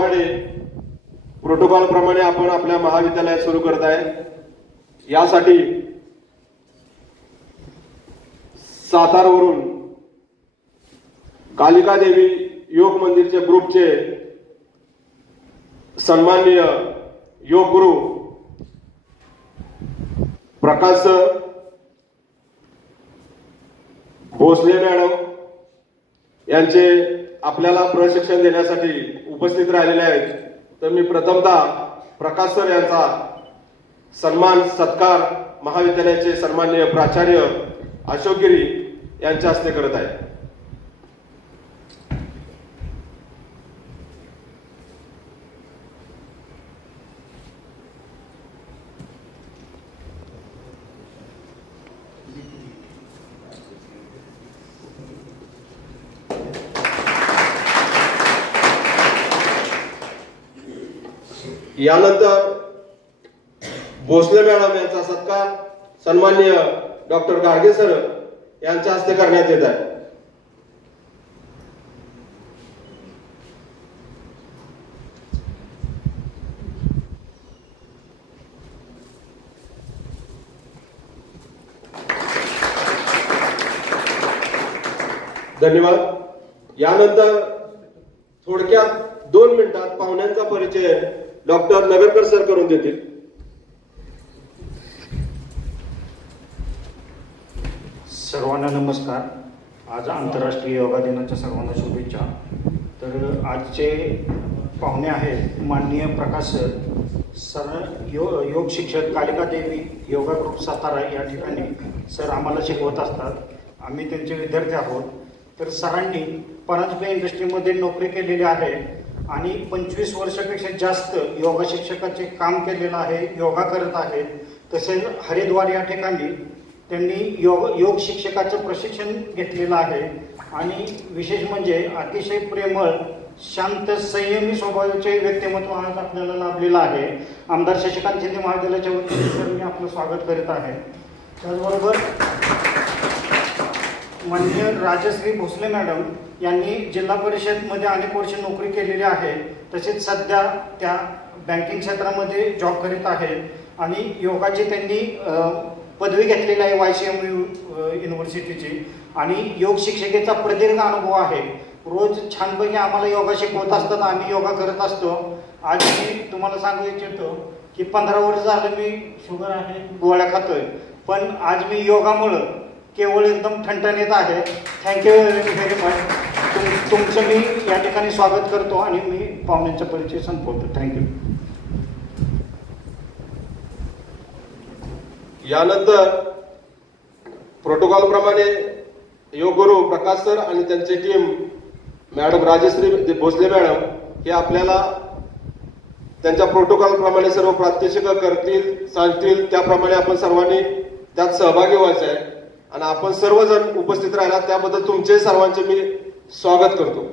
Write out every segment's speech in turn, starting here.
प्रमाणे प्रोटोकॉल प्रमाणे आपण आपल्या महाविद्यालयात सुरू करत आहे। यासाठी सातारवरून कालिका देवी योग मंदिरचे ग्रुपचे सन्माननीय योग गुरु प्रकाश भोसले मॅडम यांचे आपल्याला प्रशिक्षण देण्यासाठी उपस्थित राहिलेले आहेत। तर मी प्रथमतः प्रकाश सर यांचा सन्मान सत्कार महाविद्यालयाचे सन्माननीय प्राचार्य अशोक गिरी यांच्या हस्ते करत आहे। यानंतर भोसले मॅडम यांचा सत्कार सन्माननीय डॉक्टर गाडगे सर यांच्या हस्ते करण्यात येत आहे। धन्यवाद। यानंतर थोडक्यात 2 मिनिटात पाहुण्यांचा परिचय डॉक्टर नगरकर सर करून देतील। सर्वांना नमस्कार। आज आंतरराष्ट्रीय योगा दिनाच्या सर्वांना शुभेच्छा। तर आजचे पाहुणे आहेत माननीय प्रकाश सर योग शिक्षक कालिका देवी योगा ग्रुप सातारा या ठिकाणी सर आम्हाला शिकवत असतात। आम्ही त्यांचे विद्यार्थी आहोत। तर सरांनी परांजपे इंडस्ट्रीमध्ये नोकरी केलेली आहे आणि 25 वर्षापेक्षा जास्त योगा शिक्षकाचे काम केलेलं आहे, योगा करत आहेत। तसेच हरिद्वार या ठिकाणी त्यांनी योग शिक्षकाचं प्रशिक्षण घेतलेलं आहे आणि विशेष म्हणजे अतिशय प्रेमळ शांत संयमी स्वभावाचे व्यक्तिमत्व आज आपल्याला लाभलेलं आहे। आमदार शशिकांत शिंदे महाविद्यालयाच्या वतीने सर मी आपलं स्वागत करीत आहे। त्याचबरोबर माननीय राजश्री भोसले मॅडम यांनी जिल्हा परिषदमध्ये अनेक वर्ष नोकरी केलेली आहे। तसेच सध्या त्या बँकिंग क्षेत्रामध्ये जॉब करीत आहेत आणि योगाची त्यांनी पदवी घेतलेली आहे YCM युनिव्हर्सिटीची आणि योग शिक्षकेचा प्रदीर्घ अनुभव आहे। रोज छानपैकी आम्हाला योगा शिकवत असतात, आम्ही योगा करत असतो। आज मी तुम्हाला सांगू इच्छितो की 15 वर्ष झालं मी शुगर आहे, गोळ्या खातोय, पण आज मी योगामुळे केवळ एकदम ठणठणीत आहे। Thank you very much. तुमचं मी या ठिकाणी स्वागत करतो आणि मी पाहुण्यांचा परिचय संपवतो। थँक्यू। यानंतर प्रोटोकॉल प्रमाणे योग गुरु प्रकाश सर आणि त्यांची team madam Rajshree Bhosale madam हे आपल्याला त्यांच्या प्रोटोकॉल प्रमाणे सर्व प्रात्यक्षिक करतील, सांगतील। त्याप्रमाणे आपण सर्वांनी त्यात सहभागी व्हायचं आहे आणि आपण सर्वजण उपस्थित राहिला त्याबद्दल तुमचे सर्वांचे मी स्वागत करतो।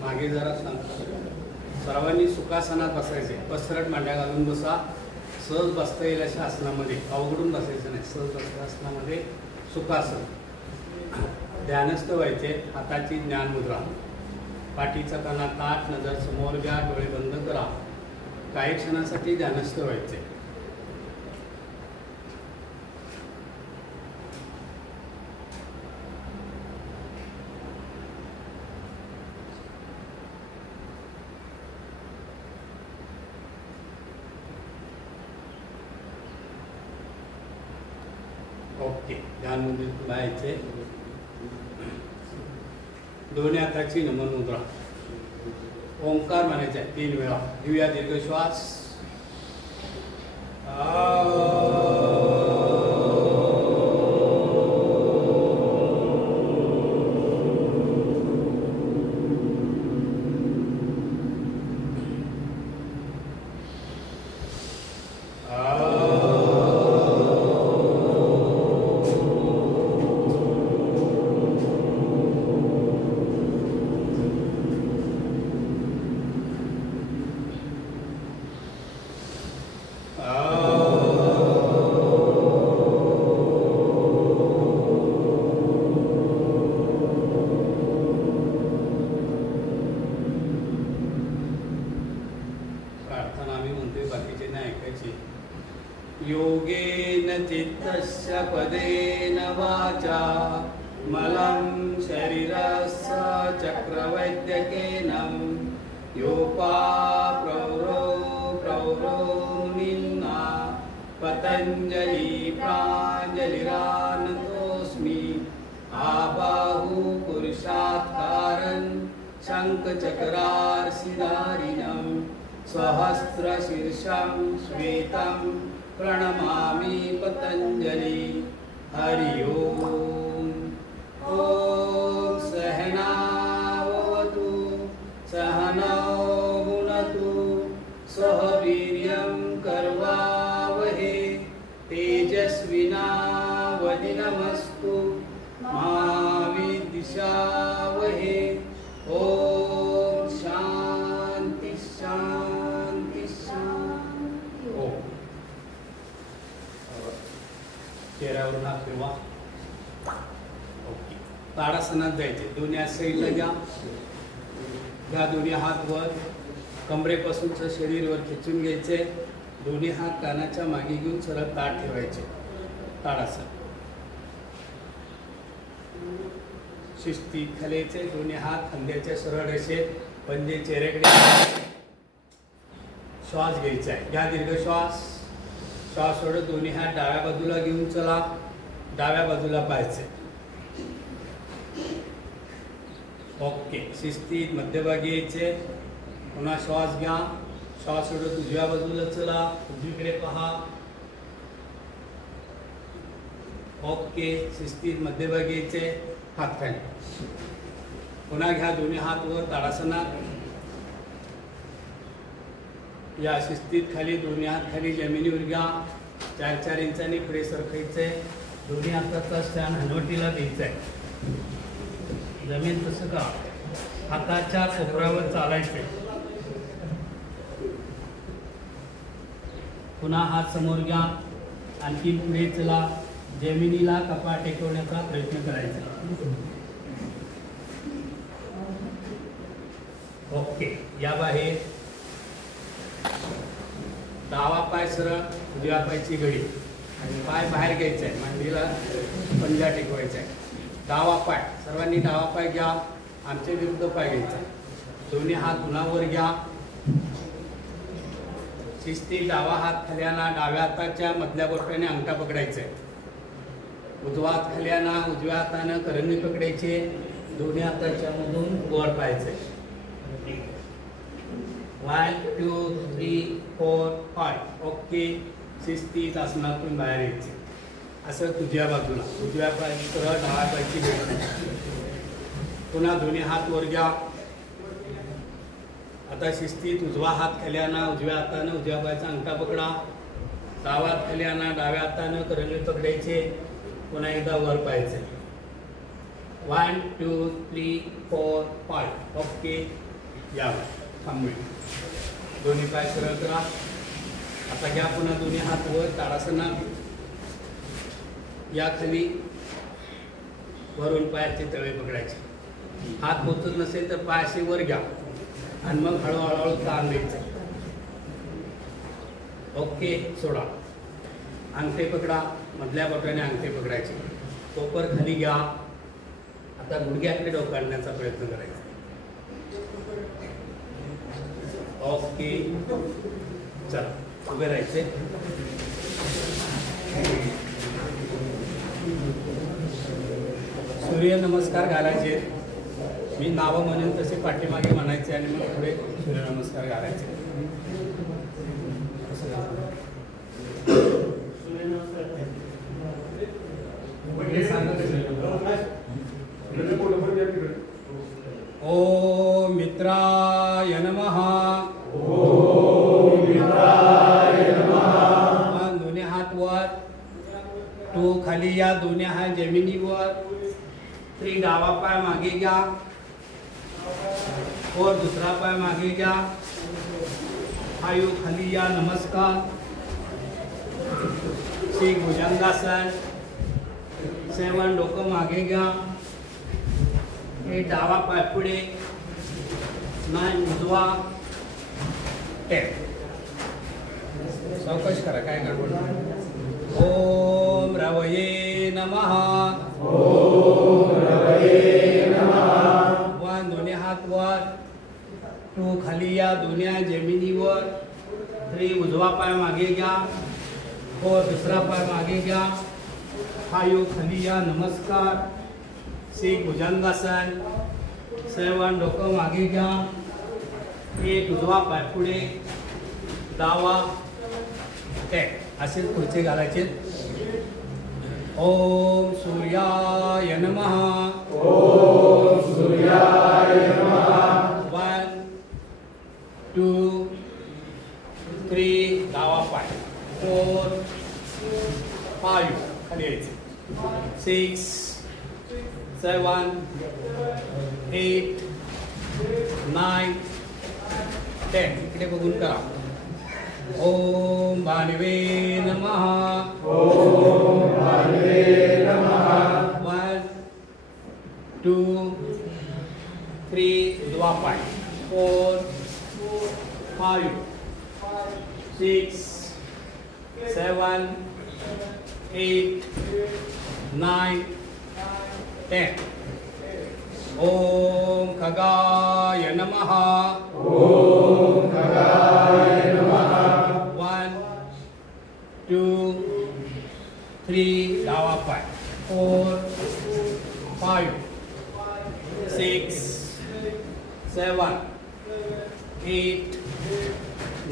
मागे जरा सर्वांनी सुखासनात बसायचे। पसरट मांड्या घालून बसा, सहज बसता येईल अशा आसनामध्ये, अवघडून बसायचं नाही। सहज बसता आसनामध्ये सुखासन। ध्यानस्थ व्हायचे। हाताची ज्ञान मुद्रा, पाठीचा कणा ताठ, नजर समोर घ्या, डोळे बंद करा। काही क्षणासाठी ध्यानस्थ व्हायचे। ओके। ध्यानमध्ये बायचे दोन्ही हाताची नमन मुद्रा। ओंकार म्हणायचा 3 वेळा। घेऊया दीर्घ श्वास। योगेन चित्तस्य पदेन वाचा मलं शरीरस्य चक्रवैद्यकेन प्रवरो मुनिना पतञ्जलि प्राञ्जलिरानतोऽस्मि आबाहु पुरुषात्कारं शङ्खचक्रार्षिधारिणं सहस्रशीर्षं श्वेतं प्रणमामि पतञ्जलि हरि ओम् ॐ सहनावतु सहनौ भुनक्तु सह वीर्यं कर्वावहे तेजस्विनावधीतमस्तु मा विद्विषावहे ॐ शान्ति शान्ति शान्ति ओम चेहऱ्यावरून हात फिरवा. ओके. ताडासनात जायचे. दोन्ही हात साईडला घ्या. घ्या दोन्ही हात वर. कमरेपासूनचं शरीर वर खेचून घ्यायचे. दोन्ही हात कानाच्या मागे घेऊन सरळ ताठ ठेवायचे. ताडासन. शिस्तीत खाली यायचे. दोन्ही हात खांद्याच्या सरळ रेषेत. पंजे चेहऱ्याकडे. श्वास घ्यायचा आहे. घ्या दीर्घ श्वास. श्वास सोडत दोन्ही हात डाव्या बाजूला घेऊन चला. डाव्या बाजूला पाहायचे. ओके. शिस्तीत मध्यभागी यायचे. पुन्हा श्वास घ्या. श्वास सोडत उजव्या बाजूला चला. उजवीकडे पहा. ओके. शिस्तीत मध्यभागी यायचे. हात खाली. पुन्हा घ्या दोन्ही हात वर ताडासनात. या शिस्तीत खाली दोन्ही हात खाली जमिनीवर घ्या. 4-4 इंचांनी पुढे सरकायचे. दोन्ही हाताचा स्थान हनवटीला द्यायचा आहे. जमीन तसं का हाताच्या कोपऱ्यावर चालायचे. पुन्हा हात समोर घ्या. आणखी पुढे चला. जमिनीला कपाळ टेकवण्याचा प्रयत्न करायचा. ओके. या बाहेर डावा पाय सरळ. उजव्या पायची घडी. आणि पाय बाहेर घ्यायचा आहे. मांडीला पंजा टेकवायचा आहे. डावा पाय. सर्वांनी डावा पाय घ्या. आमच्या विरुद्ध पाय घ्यायचा. दोन्ही हात उन्हावर घ्या. शिस्ती. डावा हात खाल्याना डाव्या हाताच्या मधल्या बोटाने अंगठा पकडायचा आहे. उजवा हात खाल्याना उजव्या हातानं करंजी पकडायची. दोन्ही हाताच्या मधून वर पाहायचे. 1 2 3 4 5. ओके. शिस्तीत आसनातून बाहेर यायचे. असं तुझ्या बाजूला. उजव्या पाय सरळ डाव्या पायची घडी. पुन्हा दोन्ही हात वर घ्या. आता शिस्तीत उजवा हात खाल्याना उजव्या हातानं उजव्या पायाचा अंगठा पकडा. डावा हात खाल्याना डाव्या हातानं करंजी पकडायचे. पुन्हा एकदा वर पाहायचे. 1 2 3 4 5. ओके. यावर थांबूया. दोन्ही पाय सरळ करा. आता घ्या पुन्हा दोन्ही हात वर ताडासनात. या खाली वरून पायाचे तळे पकडायचे. हात पोचत नसेल तर पायाशी वर घ्या आणि मग हळूहळू ताण द्यायचं. ओके. सोडा. अंगठे पकडा. मधल्या बोटाने अंगठे पकडायचे. कोपर खाली घ्या. आता गुडघ्याकडे डोकं आणण्याचा प्रयत्न करायचा. ओके. चला उभे राहायचे. सूर्य नमस्कार घालायचे. मी नावं म्हणेन तसे पाठीमागे म्हणायचे आणि मग पुढे सूर्यनमस्कार घालायचे. ओम मित्राय नमः. दोन्ही हात वर. टो खाली या. दोन्ही हात जमिनीवर. 3 डावा पाय मागे घ्या. और दुसरा पाय मागे घ्या. 5 खाली या. नमस्कार. 6 भुजंगासन. 7 डोकं मागे घ्या. 8 डावा पाय पुढे. 9 उजवा. 10 सावकाश करा. काय गडबड. ओम रवये नमः. वन दोन्ही हात वर. टू खाली या. दोन्ही हात जमिनीवर. 3 उजवा पाय मागे घ्या. 4 दुसरा पाय मागे घ्या. 5 खाली या. नमस्कार. 6 भुजंगासन. 7 डोकं मागे घ्या. 8 उजवा पाय पुढे. डावा. असेच पुढचे घालायचे. ओम सूर्याय नमः. ओम सूर्याय नमः. 1 2 3 डावा पाय. 4 5 खाली यायचे. 6 7 8 9 10 इकडे बघून करा. ओम भानवे नमः. ओम भानवे नमः. 1 2 3 उजवा पाय. 4 5 6 7 8 9 10. ओम खगाय नमः. ओम खगाय नमः. 1 2 3 डावा पाय. 4 5 6 7 8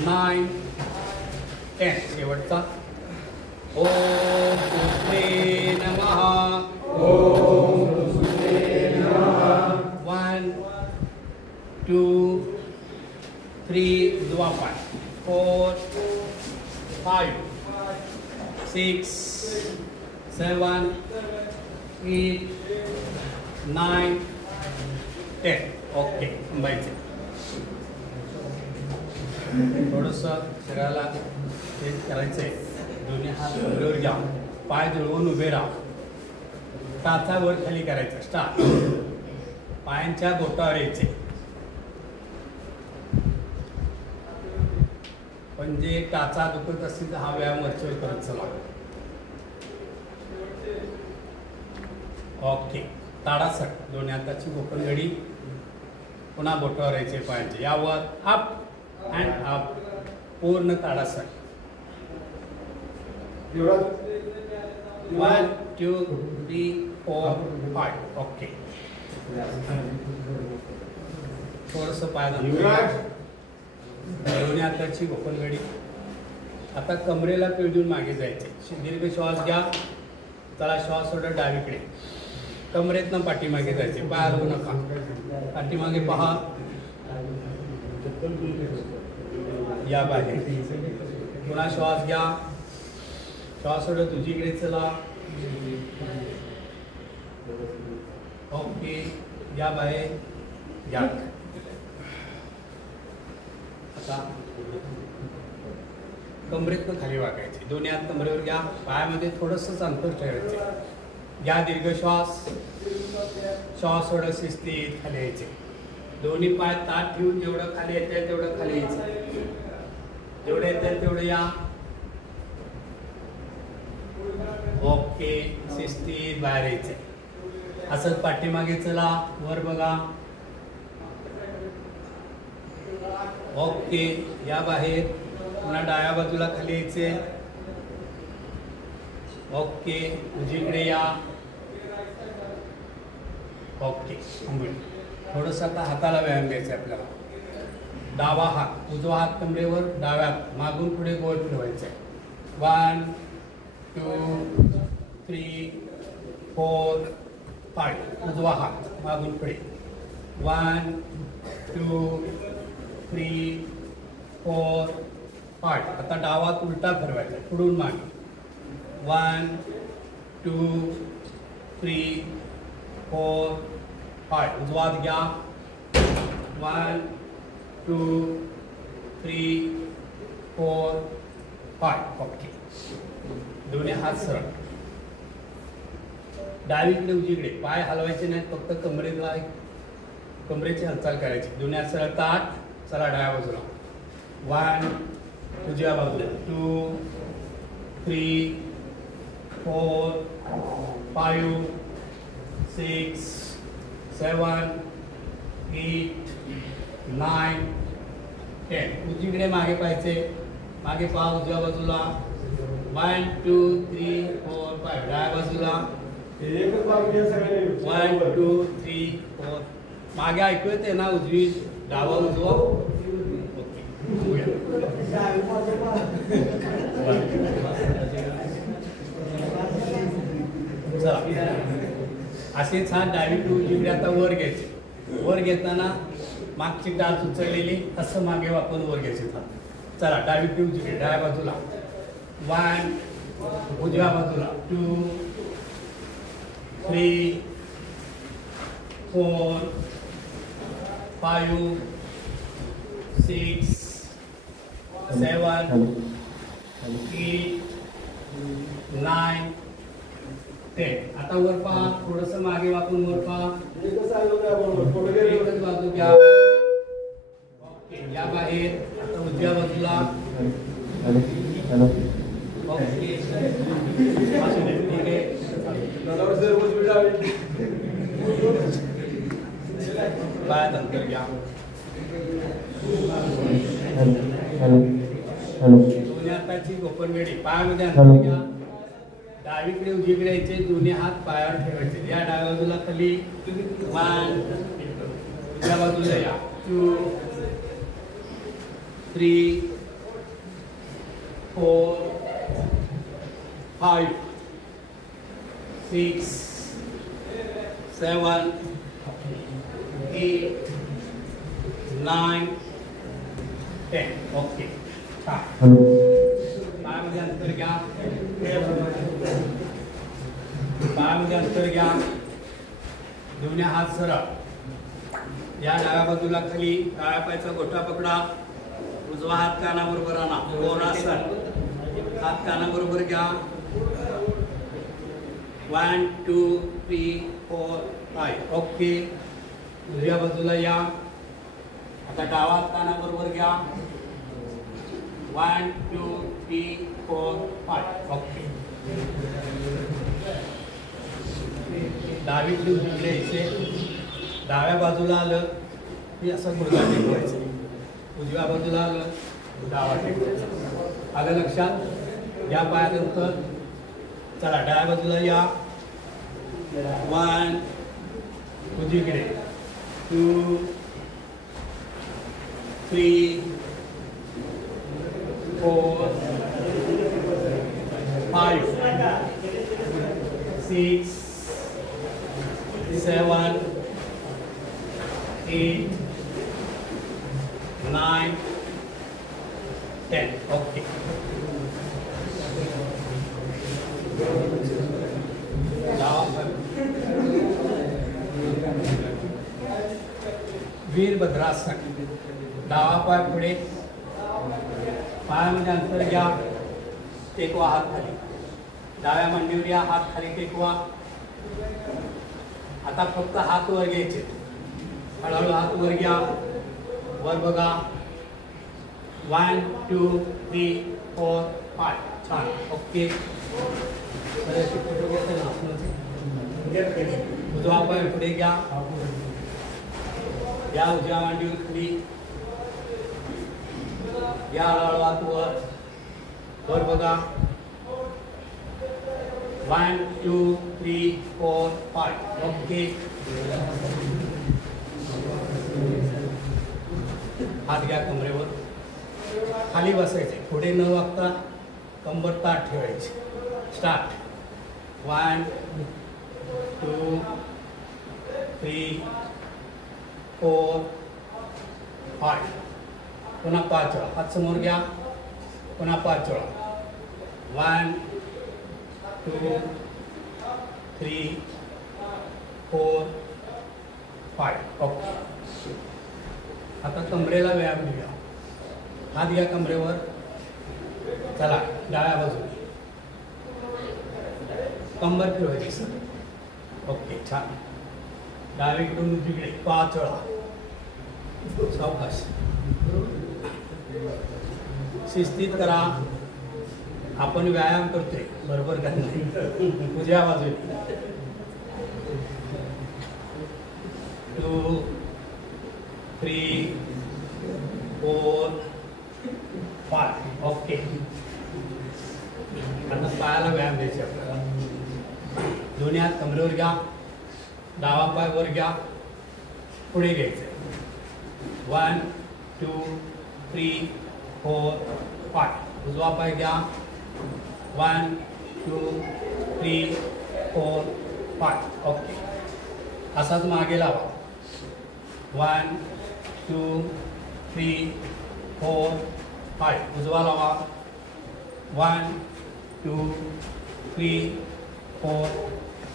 9 10. शेवटचा. ओम पुष्पे नमः. ओम पुष्पे नमः. 1 2 3 उजवा पाय. 4 5 6 7 8 9 10. ओके. थांबायचे. थोडंसं शरीराला चेंज करायचंय. दोन्ही हात बरोबर घ्या. पाय जुळवून उभे राहा. टाचा वर खाली करायचा. स्टार्ट. पायांच्या बोटावर यायचे. पण जे टाचा दुखत असतील तर हा व्यायाम वरचेवर करत चला. ओके. ताडासट. दोन्ही हाताची बोकणघडी. पुन्हा बोटावर यायचे पायांचे. यावर अप अँड अप. पूर्ण ताडासट. 1 2 3 4 5. ओके. थोडंसं पाय दोन्ही हाताची गोपनगडी. आता कमरेला पीळ देऊन मागे जायचे. दीर्घ श्वास घ्या. चला श्वास सोडा डावीकडे. कमरेतनं पाठीमागे जायचे. पाय हलवू नका. पाठीमागे पहा. या बाहेर. पुन्हा श्वास घ्या. श्वास सोडत उजवीकडे चला. ओके. या बाहेर. या. आता कमरेतनं खाली वाकायचे. दोन्ही हात कमरेवर घ्या. पायामध्ये थोडंसंच अंतर ठेवायचे. घ्या दीर्घ श्वास. श्वास सोडत शिस्तीत खाली यायचे. दोन्ही पाय ताट ठेवून जेवढं खाली येते तेवढं खाली यायचं. जेवढं येते तेवढं या. ओके. शिस्तीत बाहेर यायचे. असंच पाठीमागे चला. वर बघा. ओके. या बाहेर. पुन्हा डाव्या बाजूला खाली यायचे. ओके. उजवीकडे या. ओके. थोडंसं आता हाताला व्यायाम द्यायचा आपल्याला. डावा हात. उजवा हात कमरेवर. डाव्या हात मागून पुढे गोल फिरवायचा. 1 2 3 4 5. उजवा हात मागून पुढे. 1 2 3 4 5. आता डावा हात उलटा फिरवायचा. पुढून मागे. 1 2 3 4 5. उजवा हात घ्या. 1 2 3 4 5. ओके. दोन्ही हात सरळ. डावीकडे उजवीकडे. पाय हलवायचे नाहीत. फक्त कमरेला कमरेची हालचाल करायची. दोन्ही हात सरळ ताट. चला डाव्या बाजूला. 1 उजव्या बाजूला. 2 3 4 5 6 7 8 9 10. उजवीकडे मागे पाहायचे, मागे पहा उजव्या बाजूला 1 2 3 4 5. डाव्या बाजूला 1 2 3 4. मागे ऐकू येते ना उजवी डावा उजवा. ओके चला असेच हा डावी टू उजवीकडे आता वर घ्यायचे. वर घेताना मागची डाळ उचललेली असं मागे वाकून वर घ्यायचे. चला डावी टू उजवीकडे, डाव्या बाजूला 1 उजव्या बाजूला 2 3 4 5 6 7 8 9 10. आता वर पहा, थोडस मागे वाकून वर पहा. एकच बाजू घ्या. ओके या बाहेर. आता उजव्या बाजूला. ओके असू दे, ठीक आहे. पायात अंतर घ्या. दोन्ही हाताची गोपनवेडी पायामध्ये अंतर घ्या. डावीकडे उजवीकडे यायचे, दोन्ही हात पायावर ठेवायचे. या डाव्या बाजूला खाली 1 उजव्या बाजूला या 2 3 4 5 6 7 8 9 10. ओके पायामध्ये अंतर घ्या. पायामध्ये अंतर घ्या. दोन्ही हात सरळ. या डाव्या बाजूला खाली डाव्या पायाचा गोठा पकडा. उजवा हात कानाबरोबर आणा. कोणासन हात कानाबरोबर घ्या. 1 2 3 4 5. ओके उजव्या बाजूला या. आता डावा हात कानाबरोबर घ्या. 1 2 3 4 5. ओके डावीकडे उजवीकडे यायचे. डाव्या बाजूला आलं की असं गुडघा टेकवायचं. उजव्या बाजूला आलं डावा टेकवायचा. आलं लक्षात? या पायानंतर चला डाव्या बाजूला या. 1 उजवीकडे 2 3 4 5 6 7 8 9 10. ओके वीरभद्रासन. डावा पाय पुढे, पायामध्ये अंतर घ्या. टेकवा हात खाली. डाव्या मांडीवर या, हात खाली टेकवा. आता फक्त हात वर घ्यायचे. हळूहळू हात वर घ्या. वर बघा. 1 2 3 4 5. छान. ओके उजवा पाय पुढे घ्या. या उजव्या मांडीवर खाली या. हळूहळू हात वर. वर बघा. 1 2 3 4 5. ओके हात घ्या कमरेवर. खाली बसायचे. पुढे न वागता कंबर ताठ ठेवायची. स्टार्ट. 1 2 3 4 5. पुन्हा 5 वेळा. हात समोर घ्या. पुन्हा 5 वेळा. 1 2 3 4 5. ओके आता कमरेला व्यायाम घ्या. हात घ्या कमरेवर. चला डाव्या बाजूला कंबर फिरवायची सर. ओके छान. डावीकडून उजवीकडे 5 वेळा. सावकाश शिस्तीत करा. आपण व्यायाम करतोय बरोबर का नाही? उजव्या बाजूने 2 3 4 5 ओके. आता पायाला व्यायाम द्यायचे आपल्याला. दोन्ही हात कमरेवर घ्या, डावा पाय वर घ्या, पुढे घ्यायचे. 1 2 3 4 5. उजवा पाय घ्या. 1 2 3 4 5 ओके. असाच मागे लावा. 1 2 3 4 5. उजवा लावा. 1 2 3 4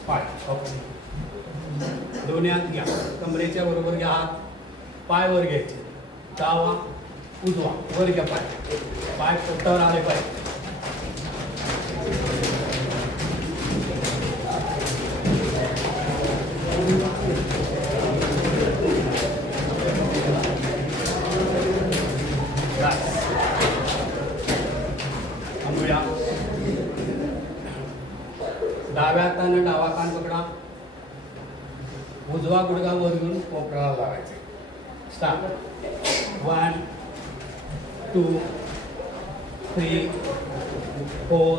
5 ओके. दोन्ही हात घ्या, कमरेच्या बरोबर घ्या. हात पाय वर घ्यायचे. डावा उजवा वर घ्या. पाय पोटावर आले पाहिजे. थांबूया. डाव्या हाताने डावा कान पकडा. उजवा गुडघा वर घेऊन पोटाला लावायचे. स्टार्ट. 1 2 3 4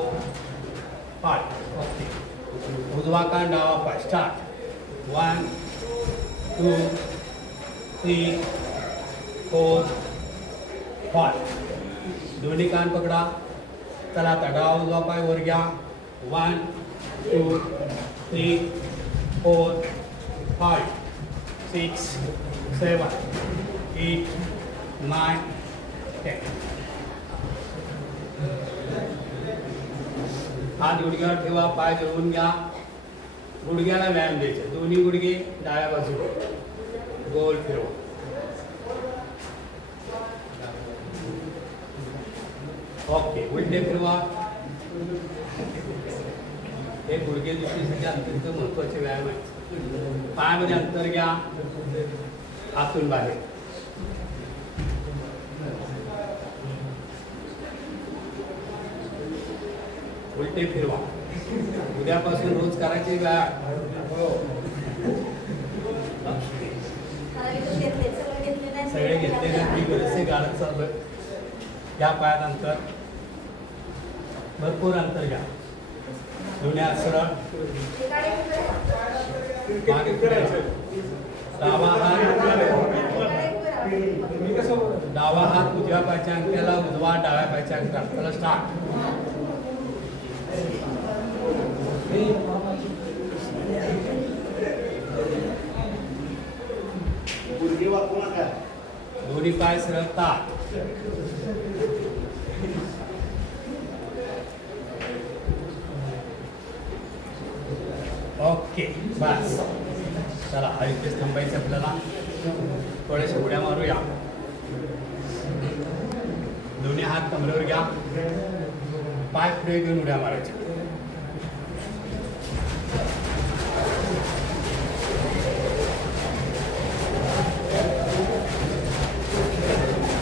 5 ओके. उजवा कान डावा पाय. स्टार्ट. 1 2 3 4 5. दोन्ही कान पकडा. चला आता डावा उजवा पाय वर घ्या. 1 2 3 4 5 6 7 8 9 10. हात गुडघ्यावर ठेवा, पाय जोडून घ्या. गुडघ्याला व्यायाम द्यायचे. दोन्ही गुडघे डाव्या बाजूला गोल फिरवा. ओके. उलटे फिरवा. हे गुडघे दुखीसाठी अत्यंत महत्वाचे व्यायाम आहे. पायामध्ये अंतर घ्या, आतून बाहेर. उलटे फिरवा. उद्यापासून रोज करायचे व्यायाम. सगळे घेतले नाही, बरेचसे गाडत चाललोय. या पायात अंतर, भरपूर अंतर घ्या. दोन्ही हात सरळ मागे फिरायचं. डावा हात उजव्या पायाच्या अंगठ्याला, उजवा डाव्या पायाच्या अंगठ्याला. स्टार्ट. दोन्ही पाय सरळ ताठ. ओके बस. चला हा इथेच थांबायचं आपल्याला. थोड्याशा उड्या मारूया. दोन्ही हात कमरेवर घ्या, पाय पुढे घेऊन उड्या मारायच्या.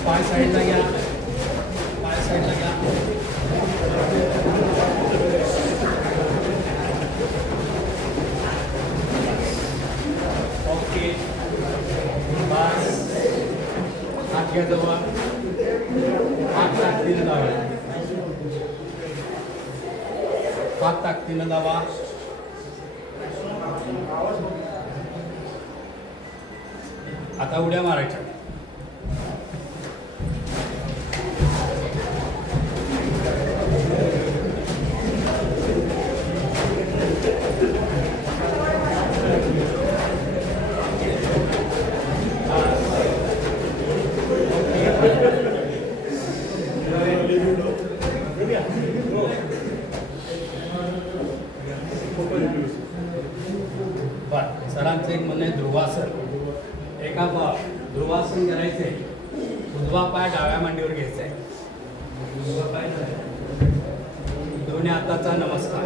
पाय साईडला घ्या, पाय साईडला घ्या. ओके बस. हात घ्या जवळ, हात ताकदीनं दाबा, हात ताकदीनं दाबा. आता उड्या मारायच्या. सरांचं एक म्हणणं आहे ध्रुवासन. एका ध्रुवासन करायचंय. उजवा पाय डाव्या मांडीवर घ्यायचा आहे. उजवा पाय दोन्ही हाताचा नमस्कार.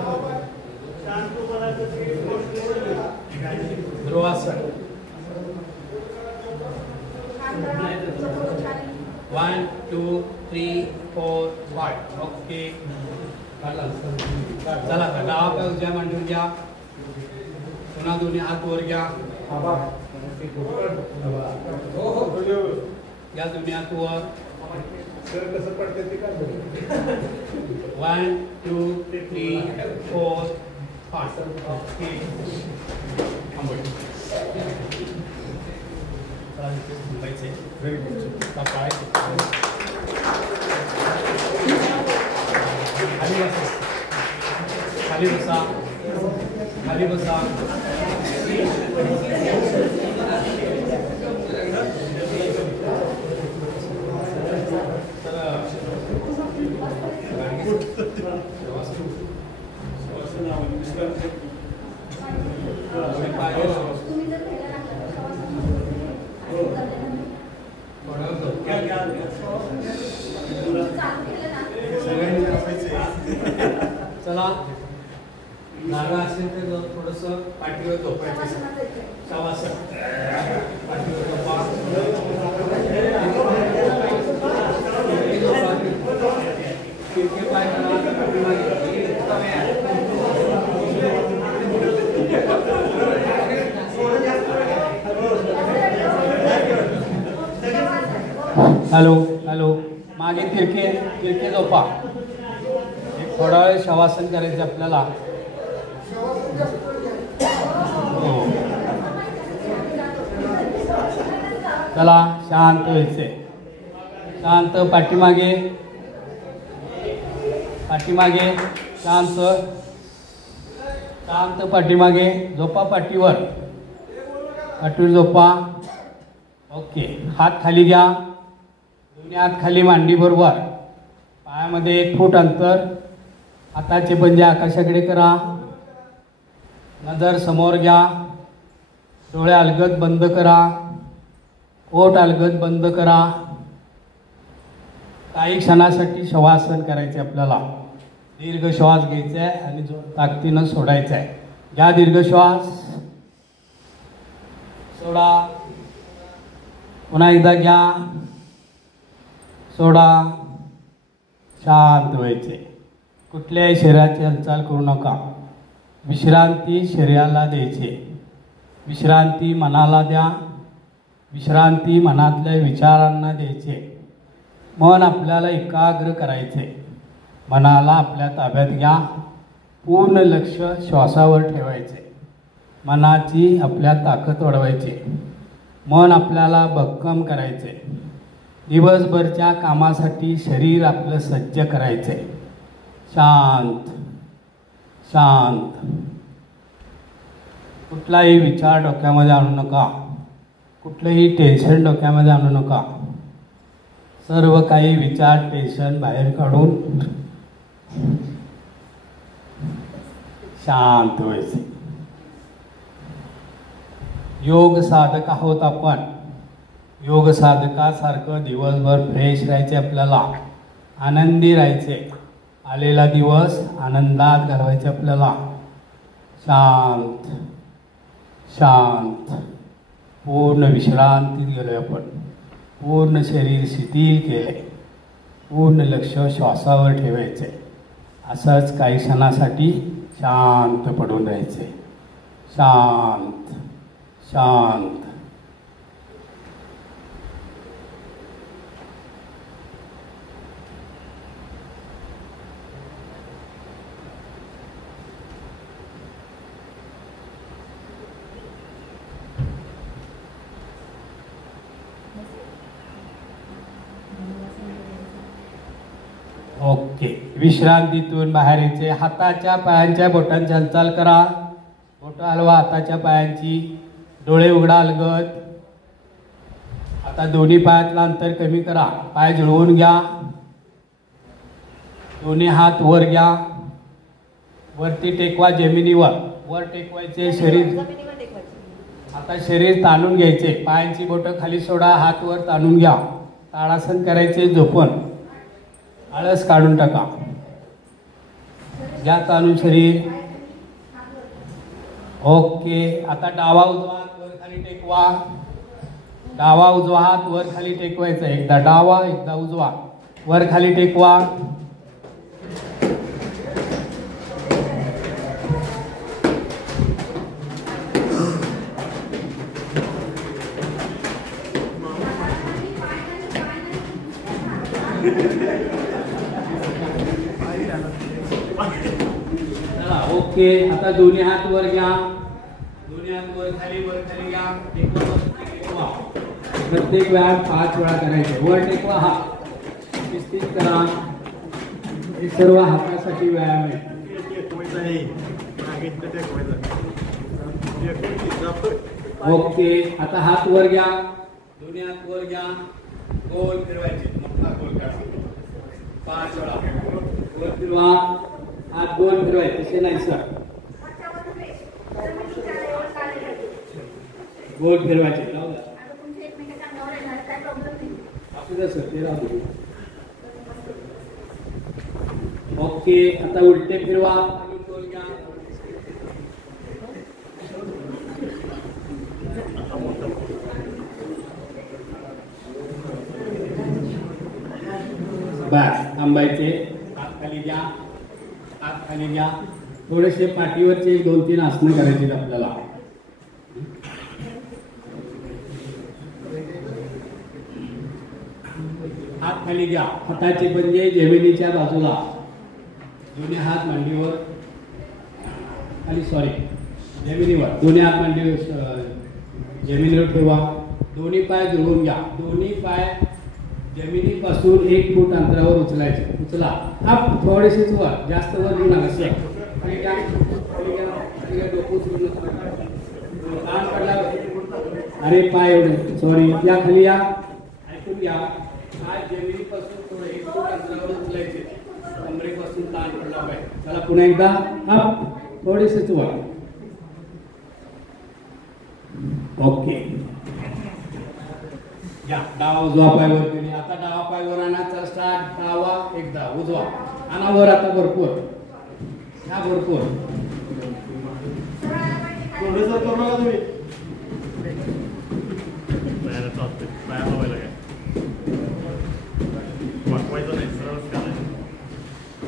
ध्रुवासन. 1 2 3 4 5 ओके चला आता डावा पाय उजव्या मांडीवर घ्या पुन्हा दोन्ही हात वर घ्या या दोन्ही हात वर 1 2 3 4 5 ओके खाली बसा खाली बसा चला जागा असेल तर थोडस पाठीवर झोपायचं शवासन पाठीवर झोपा खिडकी पाय हॅलो हॅलो मागे तिरके झोपा थोडा वेळ शवासन करायचं आपल्याला चला शांत व्हायचे शांत पाठीमागे शांत शांत पाठीमागे झोपा पाठीवर झोपा ओके हात खाली घ्या दोन्ही हात खाली मांडी बरोबर पायामध्ये 1 फूट अंतर हाताचे पंजे आकाशाकडे करा नजर समोर घ्या डोळे अलगद बंद करा ओठ अलगद बंद करा काही क्षणासाठी शवासन करायचे आपल्याला दीर्घ श्वास घ्यायचा आहे आणि जो ताकदीनं सोडायचा आहे घ्या दीर्घ श्वास सोडा पुन्हा एकदा घ्या सोडा शांत व्हायचे कुठल्याही शरीराची हालचाल करू नका विश्रांती शरीराला द्यायची विश्रांती मनाला द्या विश्रांती मनातल्या विचारांना द्यायचे मन आपल्याला एकाग्र करायचे मनाला आपल्या ताब्यात घ्या पूर्ण लक्ष श्वासावर ठेवायचे मनाची आपल्या ताकद वाढवायची मन आपल्याला भक्कम करायचे दिवसभरच्या कामासाठी शरीर आपलं सज्ज करायचे शांत शांत कुठलाही विचार डोक्यामध्ये आणू नका कुठलंही टेन्शन डोक्यामध्ये आणू नका सर्व काही विचार टेन्शन बाहेर काढून शांत व्हायचे योग साधक आहोत आपण योग साधकासारखं दिवसभर फ्रेश राहायचे आपल्याला आनंदी राहायचे आलेला दिवस आनंदात घालवायचे आपल्याला शांत शांत पूर्ण विश्रांतीत गेलोय आपण पूर्ण शरीर शिथिल केले पूर्ण लक्ष श्वासावर ठेवायचे असंच काही क्षणासाठी शांत पडून राहायचे शांत शांत ओके विश्रांतीतून बाहेर यायचे हाताच्या पायांच्या बोटांची हालचाल करा बोटं हलवा हाताच्या पायांची डोळे उघडा अलगद आता दोन्ही पायातलं अंतर कमी करा पाय जुळवून घ्या दोन्ही हात वर घ्या वरती टेकवा जमिनीवर वर टेकवायचे शरीर आता शरीर ताणून घ्यायचे पायांची बोटं खाली सोडा हात वर ताणून घ्या ताडासन करायचे झोपून आळस काढून टाका घ्या ताणून शरीर ओके आता डावा उजवा वर खाली टेकवा डावा उजवा हात वर खाली टेकवायचा, एकदा डावा एकदा उजवा, वर खाली टेकवा. ओके, आता दोन्ही हात वर घ्या, दोन्ही हात वर खाली घ्या, टेकवा. प्रत्येक व्यायाम 5 वेळा करायचे. वर टेकवा हात, शिस्तीत करा. हे सर्व हातासाठी व्यायाम आहे. ओके, आता हात वर घ्या, दोन्ही हात वर घ्या, गोल फिरवायचे, मोठा गोल करा 5 वेळा. वर फिरवा, हात गोल फिरवायचे, तसे नाही सर, गोल फिरवायचे. सर ते राहू दे. ओके, आता उलटे फिरवा, गोल घ्या. बस, थांबायचे. हात खाली घ्या, हात खाली घ्या. थोडेसे पाठीवरचे 2-3 आसनं करायचे आपल्याला. हात खाली घ्या, हाताचे पंजे जमिनीच्या बाजूला, दोन्ही हात मांडीवर खाली, सॉरी जमिनीवर, दोन्ही हात मांडीवर जमिनीवर ठेवा. दोन्ही पाय जुळवून घ्या, दोन्ही पाय जमिनीपासून 1 फूट अंतरावर उचलायचे. उचला, अप थोडेसेच वर, जास्त वर घेऊ नका. शेक खाली घ्या, खाली घ्या, खाली घ्या, डोकं उचलू नका. कान पडला, अरे पाय एवढे, सॉरी, या खाली या, ऐकून घ्या. पाय जमिनीपासून थोडं 1 फूट अंतरावर उचलायचे, कमरेपासून ताण पडला पाहिजे. चला पुन्हा एकदा, अप थोडेसेच वर. ओके, या डावा उजवा पाय वर केली. आता डावा पाय वर आणायचा, स्टार्ट. डावा एकदा, उजवा आणा वर. आता भरपूर ह्या, भरपूर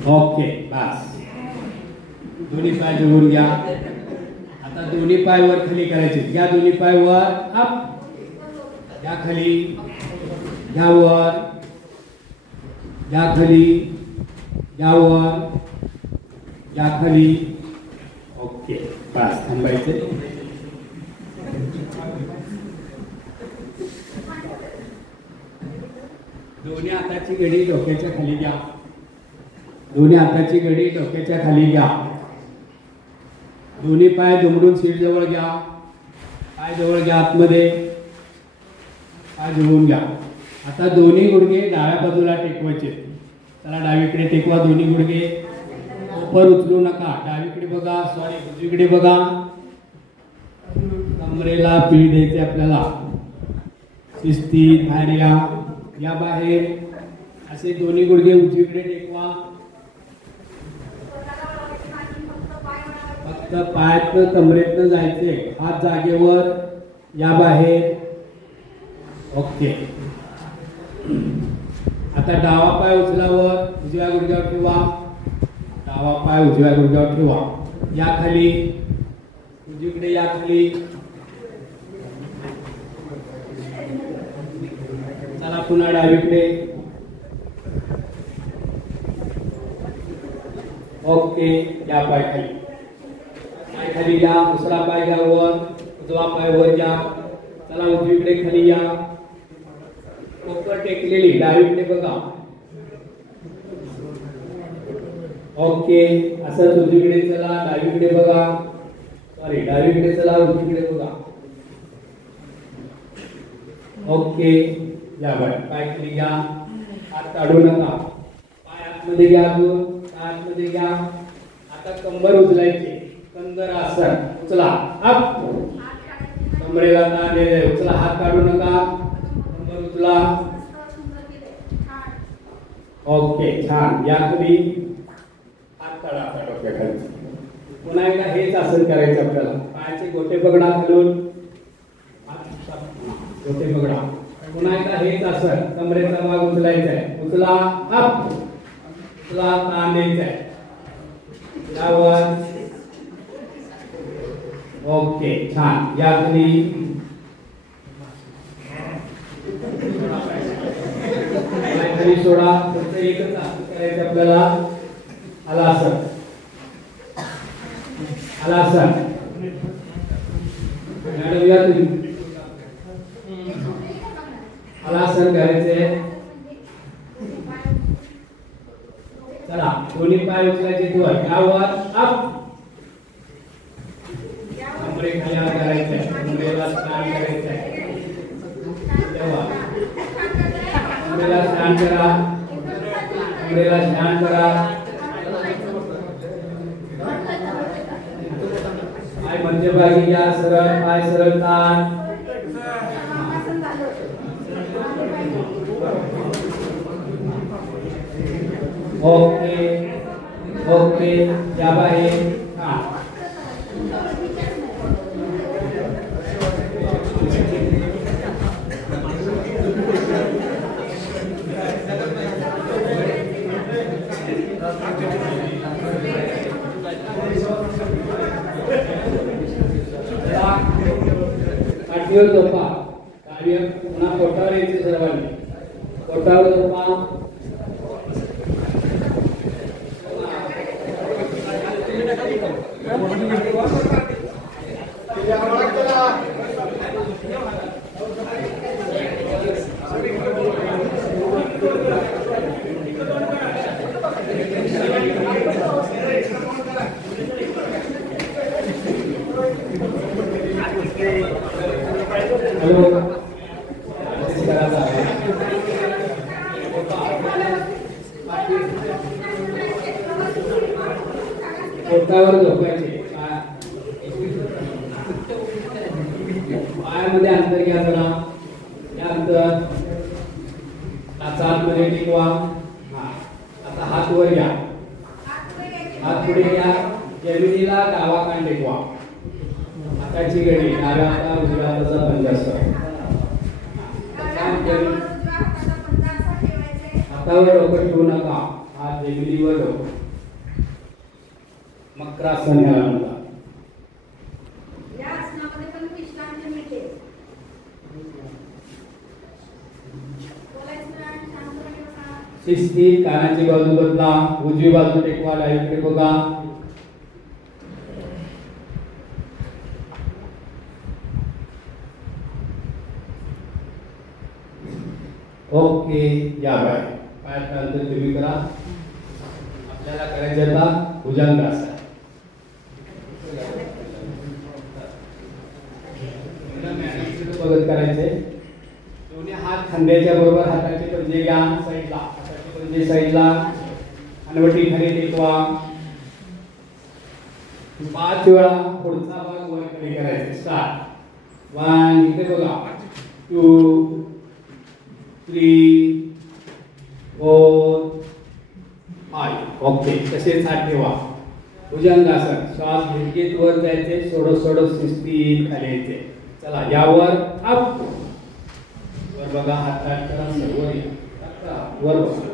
ओके, बस. दोन्ही पाय जुळवून घ्या. आता दोन्ही पाय वर खाली करायचे. या दोन्ही पाय वर, अप, या खाली, या वर, या खाली, या वर, या खाली. ओके, बस, थांबायचे. दोन्ही हाताची घडी डोक्याच्या खाली घ्या, दोन्ही हाताची घडी डोक्याच्या खाली घ्या. दोन्ही पाय दुमडून सीट जवळ घ्या, पाय जवळ घ्या, आतमध्ये पाय जुळवून घ्या. आता दोन्ही गुडघे डाव्या बाजूला टेकवायचे. चला डावीकडे टेकवा दोन्ही गुडघे. वर उचलू नका, डावीकडे बघा, सॉरी उजवीकडे बघा. कमरेला पीळ द्यायचे आपल्याला. शिस्तीत बाहेर या बाहेर. असे दोन्ही गुडघे उजवीकडे टेकवा. फक्त पायातनं कमरेतनं जायचे, हात जागेवर, या बाहेर. ओके, आता डावा पाय उचलावर, उजव्या गुडघ्यावर ठेवा. डावा पाय उजव्या गुडघ्यावर ठेवा. या खाली, उजवीकडे या खाली. चला पुन्हा डावीकडे. ओके, या पाय खाली, पाय खाली घ्या. दुसरा पाय घ्या वर, उजवा पाय वर घ्या. चला उजवीकडे खाली या. कोपर टेकलेली, डावीकडे बघा. ओके, असं उजवीकडे चला, डावीकडे बघा. सॉरी, डावीकडे चला, उजवीकडे बघा. ओके, या बाय, पाय खाली घ्या, हात काढू नका. पाय आतमध्ये घ्या, अजून आतमध्ये घ्या. आता कंबर उचलायची, कंदरासन. उचला, अप, कमरेला ताण दे, उचला, हात काढू नका. कंबर उचला. ओके, छान. या खाली, हात काढा आता डोक्याखाली. पुन्हा एकदा हेच आसन करायचं आपल्याला. पायाचे गोटे पकडा खालून, डोके पकडा. पुन्हा एकदा हेच असं कमरेचा भाग उचलायचा आहे. उचला अप, उचला ताण द्यायचा आहे. यावर ओके छान. या खाली खाली सोडा. फक्त एकच करायचं आपल्याला. आला असं, आला असं. मॅडम या तुम्ही. आलासन करायचे. चला दोन्ही पाय उचलायचे वर. यावर अप. कमरे खाली हात करायचे. कमरेला स्टँड करायचे. तेव्हा कमरेला स्टँड करा. कमरेला स्टँड करा. पाय मध्यभागी घ्या. सरळ पाय सरळ ताण. Okay okay. या बाहेर. हां पाठीवर झोपा. पुन्हा पोटावर यायचे सर्वांनी. पोटावर झोपा. पोटावर झोपायचे. पायामध्ये अंतर घ्या जरा. या अंतर हातमध्ये टिकवा. आता हात वर घ्या. हात पुढे घ्या. जमिनीला डावा कान टेकवा. हाताची घडी डाव्या हाता उजव्या हाताचा पंजा. हातावर डोकं ठेवू नका. हात जमिनीवर ठेवा. मकरासन याला म्हणतात. या आसनामध्ये पण विश्रांती मिळते. शिस्तीत कानाची बाजू बदला. उजवी बाजू टेकवा. डावीकडे बघा. ओके. या बाय. पायाचा अंतर कमी करा. आपल्याला करायचं आता भुजंगासन. बघत करायचे. दोन्ही हात खांद्याच्या बरोबर. हाताचे पंजे घ्या साईडला. हाताचे पंजे साईडला. हनवटी खाली टेकवा. 5 वेळा पुढचा भाग वर खाली करायचा. स्टार्ट. 1 इथे बघा. 2 3 4 5. ओके. तसेच हात ठेवा. भुजंगासन. श्वास घेत वर जायचे. सोडत सोडत शिस्तीत खाली यायचे. चला यावर अप. वर बघा. हात ताट करा. वर या. वर बघा.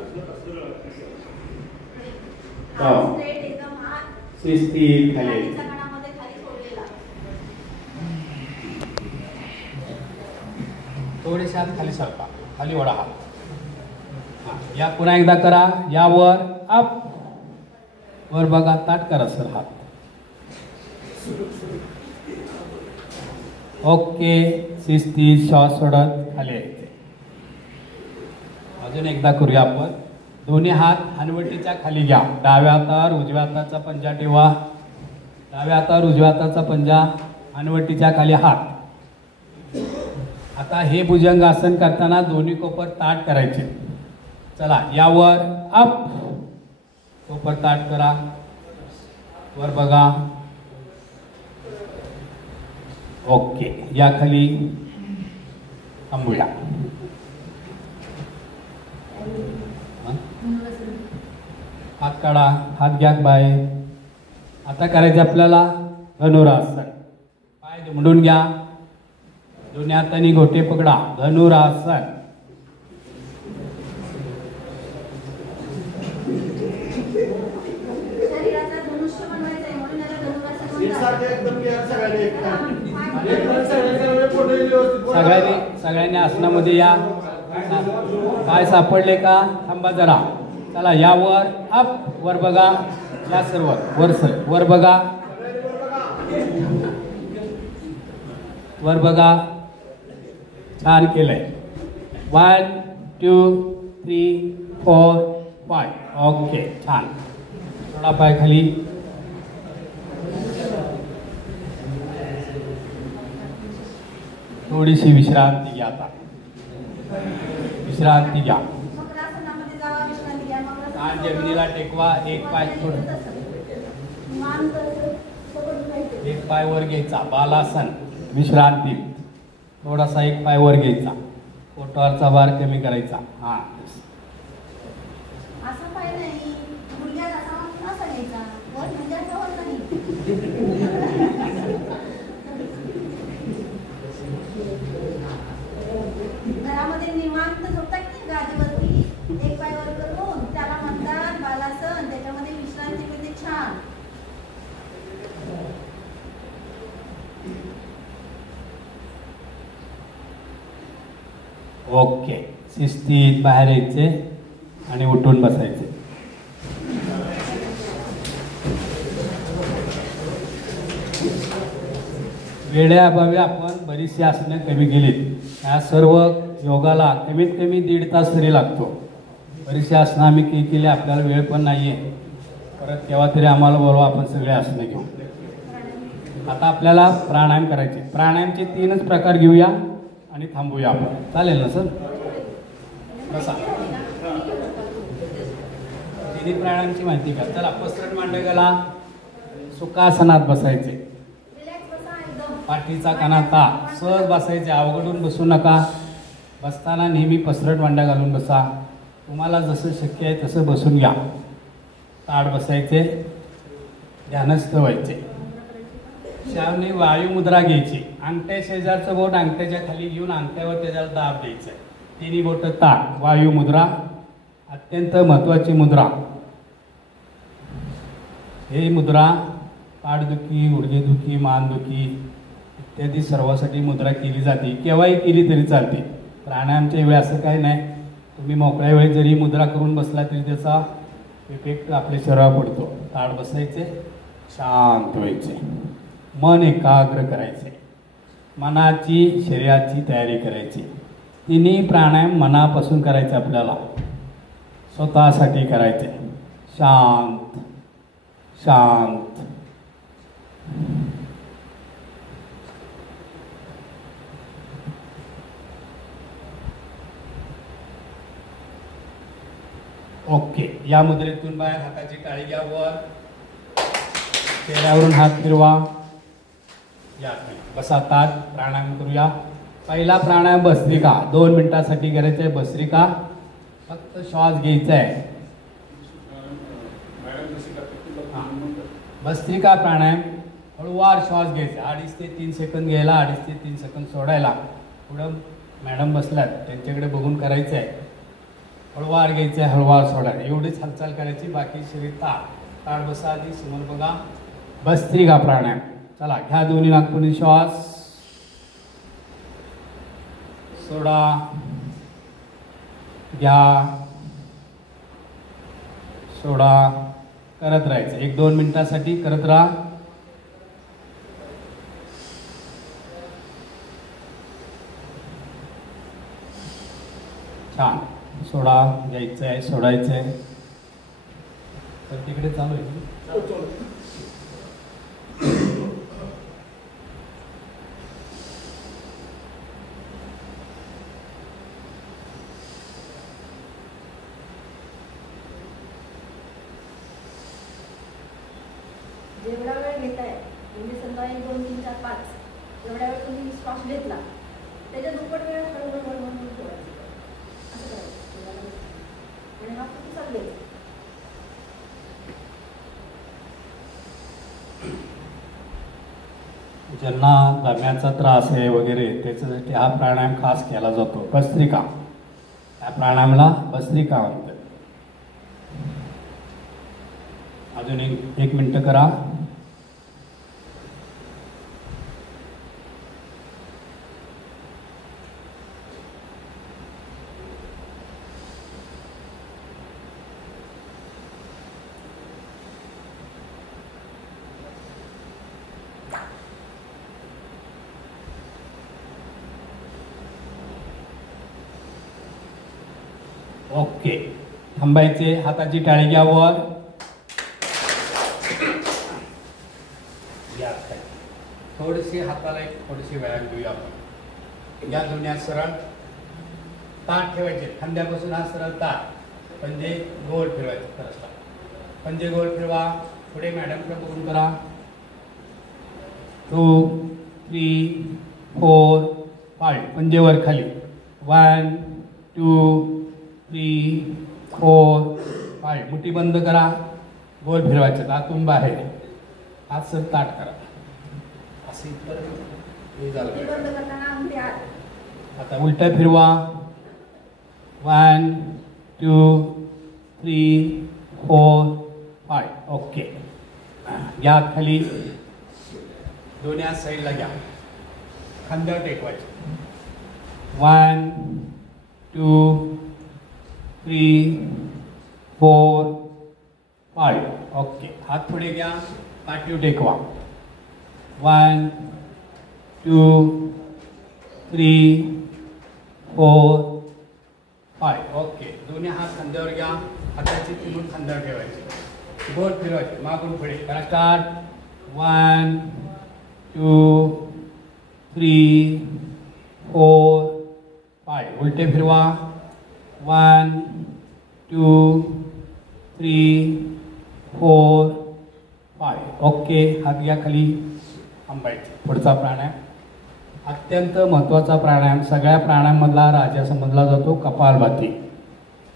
शिस्तीत खाली यायचे. थोडेसे हात खाली सरका. खाली वळा हात. या पुन्हा एकदा करा. यावर अप. वर बघा. ताट करा सर हात. ओके. शिस्तीत श्वास सोडत खाली यायचे. अजून एकदा करूया आपण. दोन्ही हात हनवटीच्या खाली घ्या. डाव्या हातावर उजव्या हाताचा पंजा ठेवा. डाव्या हातावर उजव्या हाताचा पंजा. हनवटीच्या खाली हात. आता हे भुजंगासन करताना दोन्ही कोपर ताट करायचे. चला यावर अप. कोपर ताट करा. वर बघा. ओके. या खाली थांबूया. हात काढा. हात घ्या बाहेर. आता करायचं आपल्याला धनुरासन. पाय दुमडून घ्या. दोन्ही हातांनी घोटे पकडा. धनुरासन. शरीराचा धनुष्य बनवायचा आहे म्हणून याला धनुरासन म्हणतात. सगळ्यांनी आसनामध्ये या. पाय सापडले का? थांबा जरा. चला या वर अप. वर बघा. या सर्व वर बघा. वर बघा. छान केलंय. 1 2 3 4 5. ओके छान. थोडा पाय खाली. थोडीशी विश्रांती घ्या. आता विश्रांती घ्या. मकरासनामध्ये जावा, विश्रांती घ्या. कान जमिनीला टेकवा. एक पाय थोडं मान तसं पकडून घ्यायचं. एक पाय वर घ्यायचा. बालासन. विश्रांती. थोडासा एक पाय वर घ्यायचा. पोटावरचा भार कमी करायचा. हा असा पाय नाही, गुडघ्यात असा घ्यायचा. वर म्हणजे असा वर नाही. घरामध्ये निवांत झोपतात की गादीवरती एक पाय वर करून त्याला म्हणतात बालासन. त्याच्यामध्ये विश्रांती मिळते. छान. ओके. शिस्तीत बाहेर यायचे आणि उठून बसायचे. वेळेअभावी आपण बरीचशी आसनं कमी केलीत. या सर्व योगाला कमीत कमी 1.5 तास तरी लागतो. बरीचशी आसनं आम्ही केली. आपल्याला वेळ पण नाही आहे. परत केव्हा तरी आम्हाला बोलवा, आपण सगळे आसनं घेऊ. आता आपल्याला प्राणायाम करायचे. प्राणायामचे 3च प्रकार घेऊया आणि थांबूया आपण. चालेल ना सर? बसा. तिन्ही प्राणायामची माहिती घ्या. चला पसरट मांडकाला सुखासनात बसायचे. रिलॅक्स बसा एकदम. पाठीचा कणाता सहज बसायचे. अवघडून बसू नका. बसताना नेहमी पसरट मांडा घालून बसा. तुम्हाला जसं शक्य आहे तसं बसून घ्या. ताड बसायचे. ध्यानस्थ व्हायचे. शावनी वायू मुद्रा घ्यायची. अंगठ्या शेजारचं बोट अंगठ्याच्या खाली घेऊन अंगठ्यावर त्याच्याला दाब द्यायचा. तिन्ही बोट ताट. वायू मुद्रा अत्यंत महत्वाची मुद्रा. ही मुद्रा पाठदुखी, गुडघेदुखी, मानदुखी इत्यादी सर्वासाठी मुद्रा केली जाते. केव्हाही केली तरी चालते. प्राणायामच्या वेळी असं काही नाही. तुम्ही मोकळ्या वेळी जरी मुद्रा करून बसला तरी त्याचा इफेक्ट आपल्या शरीरावर पडतो. ताट बसायचे. शांत व्हायचे. मन एकाग्र करायचे. मनाची शरीराची तयारी करायची. तिन्ही प्राणायाम मनापासून करायचे. आपल्याला स्वतःसाठी करायचे. शांत शांत. ओके. या मुद्रेतून बाहेर हाताची टाळी घ्या. वर चेहऱ्यावरून हात फिरवा. या बसा. ताट. प्राणायाम करूया. पहिला प्राणायाम भस्त्रिका. 2 मिनिटासाठी करायचं आहे. भस्त्रिका. फक्त श्वास घ्यायचा आहे. भस्त्रिका प्राणायाम. हळूवार श्वास घ्यायचा. 2.5 ते 3 सेकंद घ्यायला. 2.5 ते 3 सेकंद सोडायला. पुढं मॅडम बसल्यात त्यांच्याकडे बघून करायचं आहे. हळूवार घ्यायचं आहे. हळूवार सोडायला. एवढीच हालचाल करायची. बाकी शरीर ताट. ताट बसा. आधी समोर बघा. भस्त्रिका प्राणायाम. चला घ्या. दोन्ही नागपुनी श्वास. सोडा. घ्या. सोडा. करत राहायचं. 1-2 मिनिटासाठी करत राहा. छान. सोडा. घ्यायचं आहे. सोडायचं आहे. तर तिकडे चालू आहे. जेवढा वेळ घेताय म्हणजे समजा 1 2 3 4 5 एवढा वेळ तुम्ही श्वास घेतला त्याच्या दुप्पट वेळ हळूहळू सोडायचा. असं करायचं. आणि हा प्रतिसाद द्यायचा. ज्यांना दम्याचा त्रास आहे वगैरे त्याच्यासाठी हा प्राणायाम खास केला जातो. भस्त्रिका, या प्राणायामाला भस्त्रिका म्हणतात. अजून एक मिनटं करा. ओके, थांबायचे. हाताची टाळी घ्या वर. थोडीशी हाताला एक थोडीशी व्यायाम घेऊया आपण. या दोन्ही हात सरळ ताट ठेवायचे. खांद्यापासून हा सरळ ताट. पंजे गोल फिरवायचे. खरंच पंजे गोल फिरवा. पुढे मॅडमकडे बघून करा. 2 3 4 5. पंजे वर खाली. 1 2 3 4 5. मुठी बंद करा. गोल फिरवायचे. आतून बाहेर. हात सर ताट करा. असे झालं. आता उलटा फिरवा. 1 2 3 4 5. ओके. घ्या हात खाली. दोन्ही हात साईडला घ्या. खांद्यावर टेकवायचे. 1 2 3 4 5. ओके. हात पुढे घ्या. पाठीवर टेकवा. 1 2 3 4 5. ओके. दोन्ही हात खांद्यावर घ्या. हाताची तिरून खांद्यावर ठेवायचे. गोल फिरवायचे. मागून पुढे करा. स्टार्ट. 1 2 3 4 5. उलटे फिरवा. 1 2 3 4 5. ओके. हात घ्या खाली. थांबायचे. पुढचा प्राणायाम अत्यंत महत्त्वाचा प्राणायाम. सगळ्या प्राणायाममधला राजा समजला जातो कपालभाती.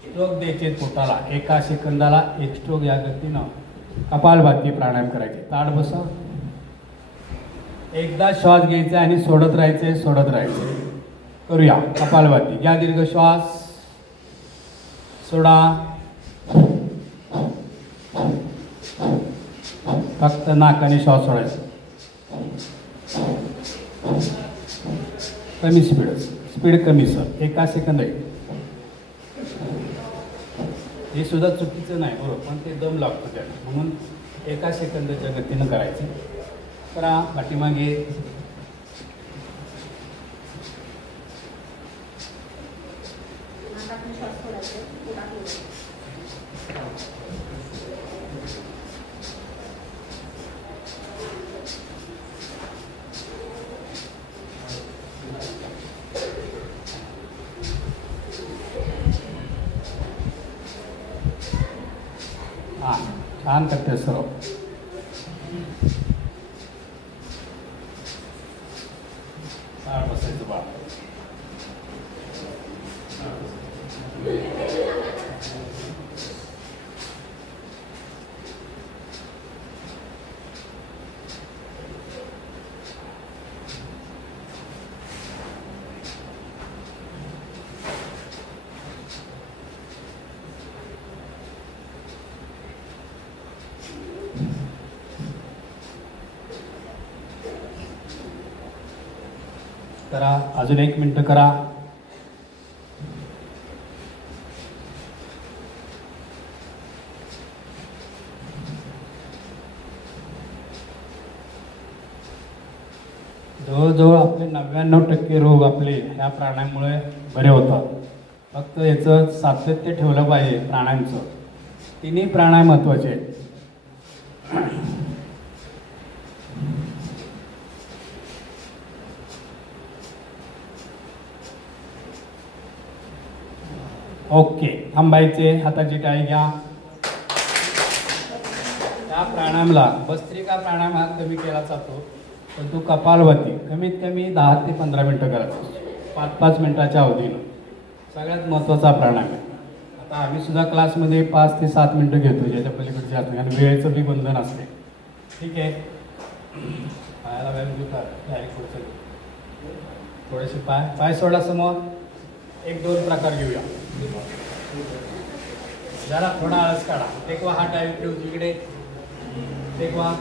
स्ट्रोक द्यायचे पोटाला. एका सेकंदाला एक स्ट्रोक या गतीनं कपालभाती प्राणायाम करायचे. ताट बसा. एकदा श्वास घ्यायचा आणि सोडत राहायचे. सोडत राहायचे. करूया कपालभाती. घ्या दीर्घ श्वास. सोडा. फक्त नाकाने श्वास सोडायचा. कमी स्पीड कमी सर. एका सेकंद आहे. हे सुद्धा चुकीचं नाही बरोबर, पण ते दम लागतो त्याला. म्हणून एका सेकंदाच्या गतीनं करायचं. करा. पाठीमागे. हां, छान करते सर्व. बसायचं बा. करा. अजून 1 मिनिट करा. जवळजवळ आपले 99% रोग आपले ह्या प्राणायामामुळे बरे होतात. फक्त याचं सातत्य ठेवलं पाहिजे. प्राणायामचं तिन्ही प्राणायाम महत्त्वाचे आहेत. ओके. थांबायचे. हाताची टाळी घ्या. त्या प्राणायामला भस्त्रिका प्राणायाम हा कमी केला जातो, पण तो कपालभाती कमीत कमी 10 ते 15 मिनटं करायचा. 5-5 मिनटाच्या अवधीनं. सगळ्यात महत्त्वाचा प्राणायाम आहे. आता आम्ही सुद्धा क्लासमध्ये 5 ते 7 मिनटं घेतो. याच्या पलीकडे जात नाही आणि वेळेचं बी बंधन असते. ठीक आहे. पायाला व्यायाम घेऊ का डायरेक्ट पुढचं थोडेसे पाय सोडा समोर. 1-2 प्रकार घेऊया. जरा थोडा आळस काढा. टेकवा हा डावीकडे उजवीकडे टेकवा.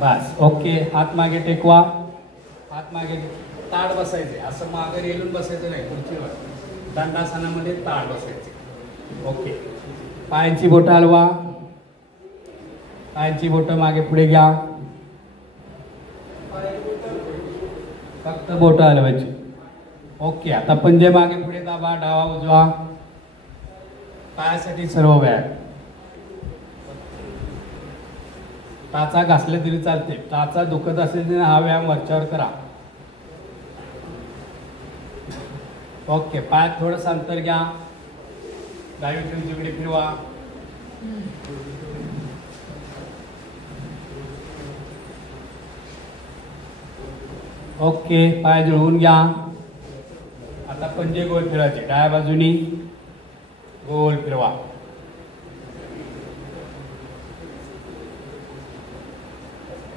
बस ओके. हात मागे टेकवा. हात मागे ताड बसायचे. असं मागे रेलून बसायचं नाही. खुर्चीवर दंडासनामध्ये ताड बसायचे. ओके. पायांची बोटं हलवा. पायांची बोटं मागे पुढे घ्या. फक्त बोटं हलवायची. ओके. आता पंजे मागे पुढे दाबा. डावा उजवा. पायासाठी सर्व व्यायाम. टाचा घासले तरी चालते. टाचा दुखत असेल तर हा व्यायाम वरच्यावर करा. ओके. पायात थोडंसं अंतर घ्या. डावीकडे उजवीकडे फिरवा. ओके. पाय जुळवून घ्या. आता पंजे गोल फिरवायचे. डाव्या बाजूनी गोल फिरवा.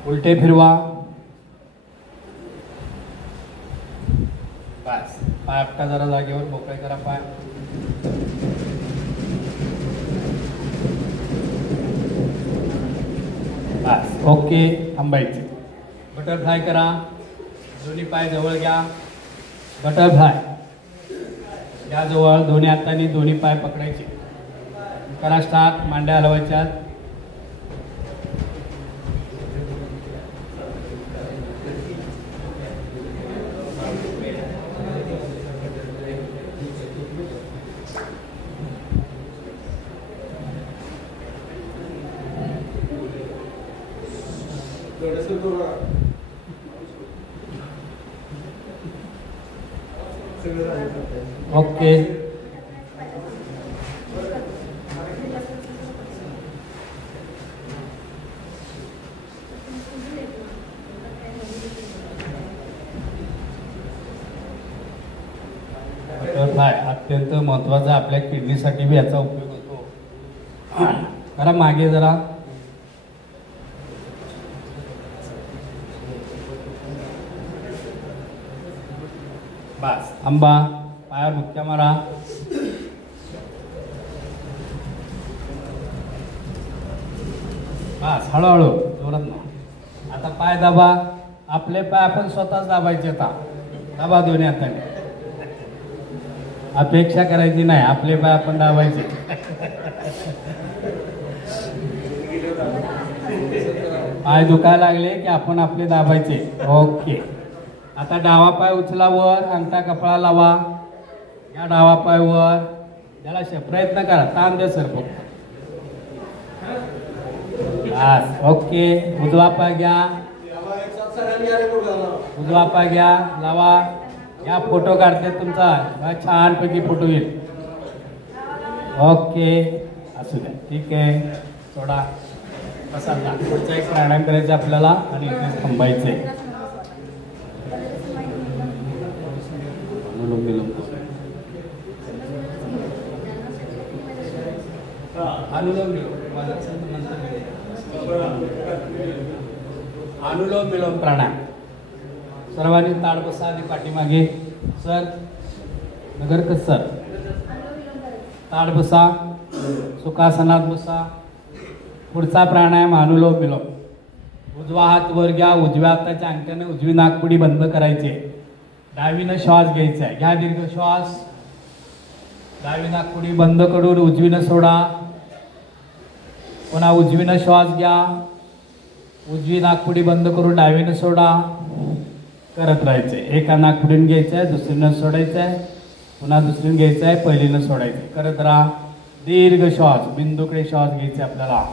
उलटे फिरवा. बस. पाय आपटा जरा जागेवर मोकळे करा पाय. बस ओके. थांबायचे. बटरफ्लाय करा. दोन्ही पाय जवळ घ्या. बटरफ्लाय या जवळ दोन्ही हातांनी दोन्ही पाय पकडायचे. करा स्टार्ट. मांड्या हलवायच्या. ओके. बटरफ्लाय अत्यंत महत्वाचा. आपल्या किडनीसाठी बी याचा उपयोग होतो. करा मागे जरा. बस. आंबा. पायावर मुक्क्या मारा. बस. हळूहळू जोरात ना. आता पाय दाबा. आपले पाय आपण स्वतःच दाबायचे. आता दाबा दोन्ही हाताने. अपेक्षा करायची नाही. आपले पाय आपण दाबायचे. पाय दुखायला लागले की आपण आपले दाबायचे. ओके. आता डावा पाय उचला वर. अंगठा कपाळा लावा. या डावा पाय वर. त्याला प्रयत्न करा. ताण द्या सर फक्त. बस ओके. उजवा पाय घ्या. उजवा पाय घ्या. लावा. या फोटो काढते तुमचा. छानपैकी फोटो येईल. ओके. असू द्या. ठीक आहे. थोडा कसा पुढचा एक प्राणायाम करायचा आपल्याला आणि इथे थांबायचे. अनुलोम विलोम. अनुलोम अनुलोम विलोम प्राणायाम. सर्वांनी ताड बसा आणि पाठीमागे. सर नगरकर सर ताड बसा. सुखासनात बसा. पुढचा प्राणायाम अनुलोम विलोम. उजवा हात वर घ्या. उजव्या हाताच्या अंगठ्याने उजवी नाकपुडी बंद करायची. डावीनं श्वास घ्यायचा आहे. घ्या दीर्घ श्वास. डावी नाकपुडी बंद करून उजवीनं सोडा. पुन्हा उजवीनं श्वास घ्या. उजवी नाकपुडी बंद करून डावीनं सोडा. करत राहायचे. एका नाकपुडीनं घ्यायचं आहे. दुसरीनं सोडायचं आहे. पुन्हा दुसरीनं घ्यायचं आहे. पहिलीनं सोडायचं. करत राहा. दीर्घ श्वास. बिंदूकडे श्वास घ्यायचे आपल्याला.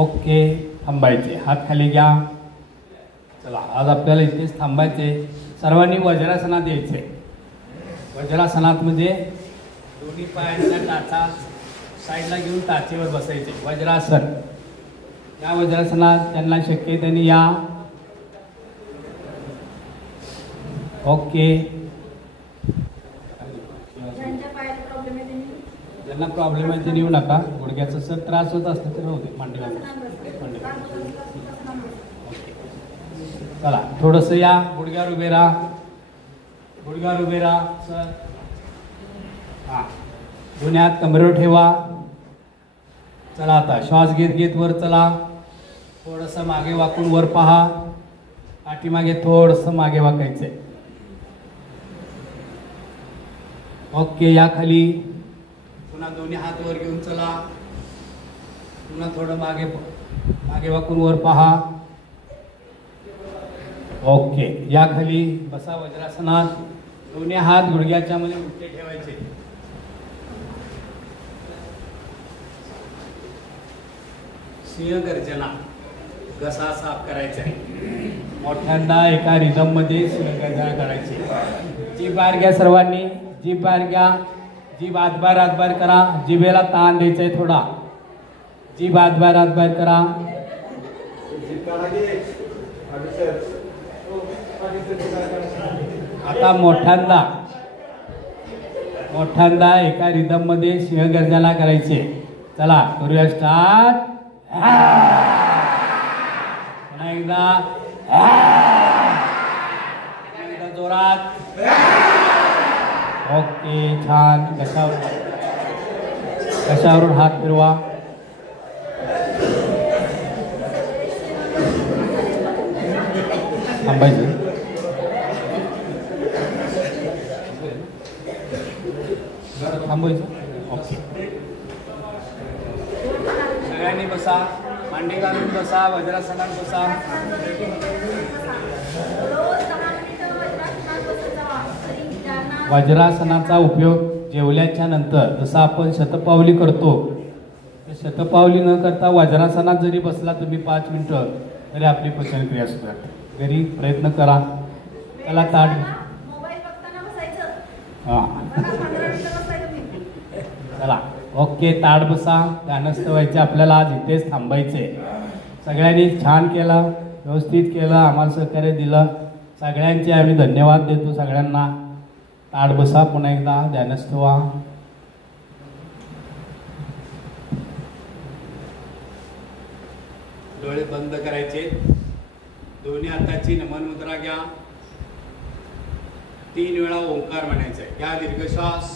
ओके, थांबायचे. हात खाली घ्या. चला, आज आपल्याला इथेच थांबायचे. सर्वांनी वज्रासनात यायचे. वज्रासनात म्हणजे दोन्ही पायांच्या टाचा साईडला घेऊन टाचेवर बसायचे. वज्रासन. या वज्रासनात ज्यांना शक्य आहे त्यांनी या. ओके. ज्यांना प्रॉब्लेम आहे ते येऊ नका. गुडघ्याचा सर त्रास होत असला तर होते मांडीला. चला, थोडंसं या. गुडघ्यावर उभे राहा. गुडघ्यावर उभे राहा सर. हां, दोन्ही हात कमरेवर ठेवा. चला, आता श्वास घेत घेत वर चला. थोडंसं मागे वाकून वर पहा. पाठीमागे थोडंसं मागे वाकायचंय. ओके, या खाली. पुन्हा दोन्ही हात वर घेऊन चला. पुन्हा थोडं मागे वाकून वर पहा. ओके, या खाली. बसा वज्रासनात. दोन्ही हात गुडघ्याच्या मध्ये उलटे ठेवायचे. सिंहगर्जना. घसा साफ करायचा आहे. मोठ्यांदा एका रिदम मध्ये सिंहगर्जना करायची. जीभ बाहेर घ्या सर्वांनी. जीभ बाहेर घ्या. जीभ आतबाहेर करा. जिभेला ताण द्यायचा आहे थोडा. जीभ आतबाहेर करा. आता मोठ्यांदा एका रिदम मध्ये सिंहगर्जना करायचे. चला, करूया स्टार्ट. पुन्हा एकदा जोरात. ओके, छान. कशावरून हात फिरवा. थांबायचं. थांबायचं. ओके, सगळ्यांनी बसा. मांडी घालून बसा. वज्रासनात बसा. वज्रासनाचा उपयोग जेवल्याच्या नंतर जसं आपण शतपावली करतो, शतपावली न करता वज्रासनात जरी बसला तुम्ही 5 मिनिटं तरी आपली पचनक्रिया सुधारते. घरी प्रयत्न करा. त्याला ताट. हां, चला. ओके, ताट बसा. ध्यानस्थ व्हायचे. आपल्याला आज इथेच थांबायचे. सगळ्यांनी छान केलं, व्यवस्थित केलं, आम्हाला सहकार्य दिलं. सगळ्यांचे आम्ही धन्यवाद देतो. सगळ्यांना ताट बसा. पुन्हा एकदा ध्यानस्थ व्हा. डोळे बंद करायचे. दोन्ही हाताची नमन मुद्रा घ्या. 3 वेळा ओंकार म्हणायचा आहे. घ्या दीर्घ श्वास.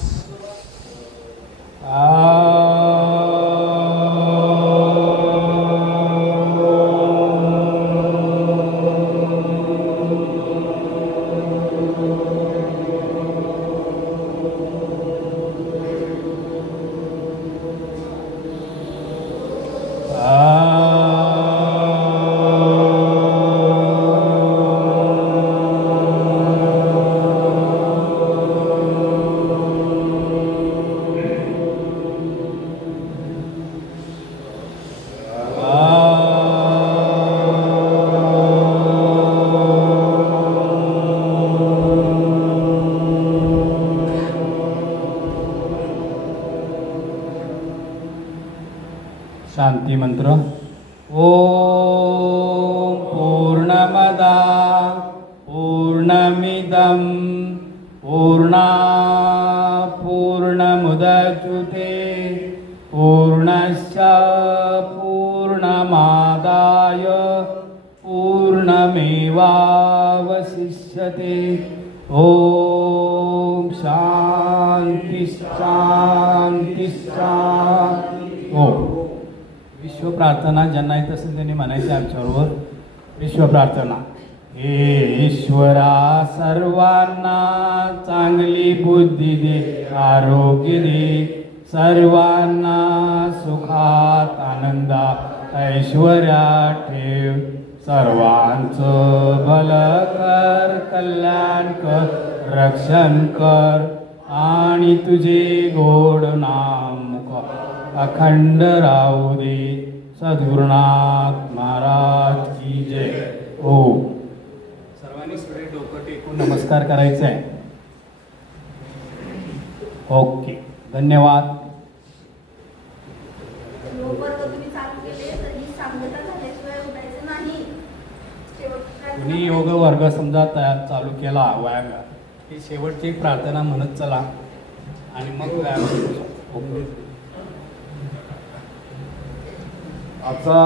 शांती मंत्र. ओम पूर्णमदा पूर्णमिदं पूर्णात् पूर्णमुदच्यते पूर्णस्य पूर्णमादाय पूर्णमेवावशिष्यते. ओम शांति शांति शांति. ओम. विश्व प्रार्थना ज्यांना येत असेल त्यांनी म्हणायचे आमच्याबरोबर. विश्व प्रार्थना. हे ईश्वरा सर्वांना चांगली बुद्धी दे, आरोग्य दे, सर्वांना सुखात आनंदात ऐश्वर्यात ठेव, सर्वांचं भलं कर, कल्याण कर, रक्षण कर आणि तुझे गोड नाम अखंड राहू दे. सद्गुरुनाथ महाराज की जय. हो, सर्वांनी पुढे डोकं टेकून नमस्कार करायचा आहे. ओके, धन्यवाद. वर्ग तुम्ही चालू केले तर ही सांगता झाल्याशिवाय उठायचं नाही. तुम्ही योग वर्ग समजा चालू केला व्यायाम, ही शेवटची प्रार्थना म्हणत चला आणि मग व्यायाम करू. ओके. आजचा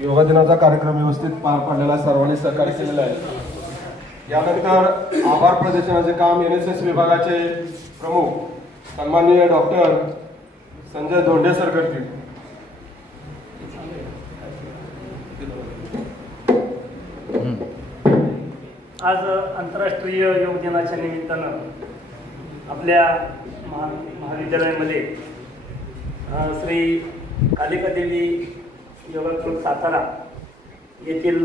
योगा दिनाचा कार्यक्रम व्यवस्थित पार पाडलेला, सर्वांनी सहकार्य केलेलं आहे. यानंतर आभार प्रदर्शनाचे काम NSS विभागाचे प्रमुख सन्माननीय डॉक्टर संजय धोंडे सर करतील. आज आंतरराष्ट्रीय योग दिनाच्या निमित्तानं आपल्या महाविद्यालयामध्ये श्री कालिका देवी योगा क्लब सातारा येथील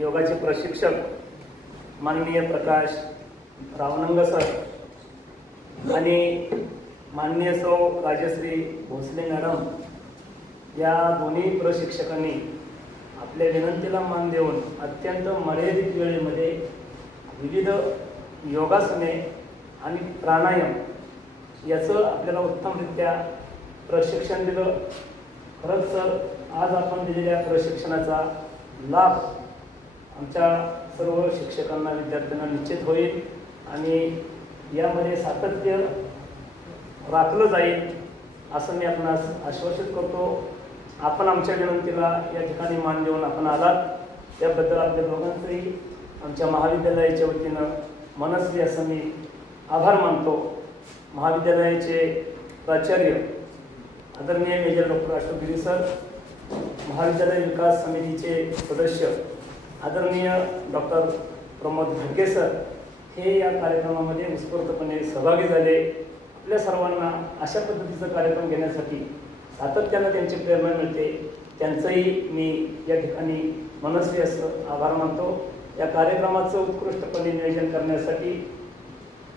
योगाचे प्रशिक्षक माननीय प्रकाश रावनंग सर आणि माननीय सौ राजश्री भोसले मॅडम या दोन्ही प्रशिक्षकांनी आपल्या विनंतीला मान देऊन अत्यंत मर्यादित वेळेमध्ये विविध योगासने आणि प्राणायाम याचं आपल्याला उत्तमरित्या प्रशिक्षण दिलं. खरंच सर, आज आपण दिलेल्या प्रशिक्षणाचा लाभ आमच्या सर्व शिक्षकांना, विद्यार्थ्यांना निश्चित होईल आणि यामध्ये सातत्य राखलं जाईल असं मी आपणास आश्वासित करतो. आपण आमच्या विनंतीला या ठिकाणी मान देऊन आपण आलात त्याबद्दल आपल्या दोघांचंही आमच्या महाविद्यालयाच्या वतीनं मनस्वी असं मी आभार मानतो. महाविद्यालयाचे प्राचार्य आदरणीय मेजर डॉक्टर अशोक गिरी सर, महाविद्यालय विकास समितीचे सदस्य आदरणीय डॉक्टर प्रमोद घडके सर हे या कार्यक्रमामध्ये उत्स्फूर्तपणे सहभागी झाले. आपल्या सर्वांना अशा पद्धतीचा कार्यक्रम घेण्यासाठी सातत्यानं त्यांची प्रेरणा मिळते. त्यांचंही मी या ठिकाणी मनस्वी असं आभार मानतो. या कार्यक्रमाचं उत्कृष्टपणे नियोजन करण्यासाठी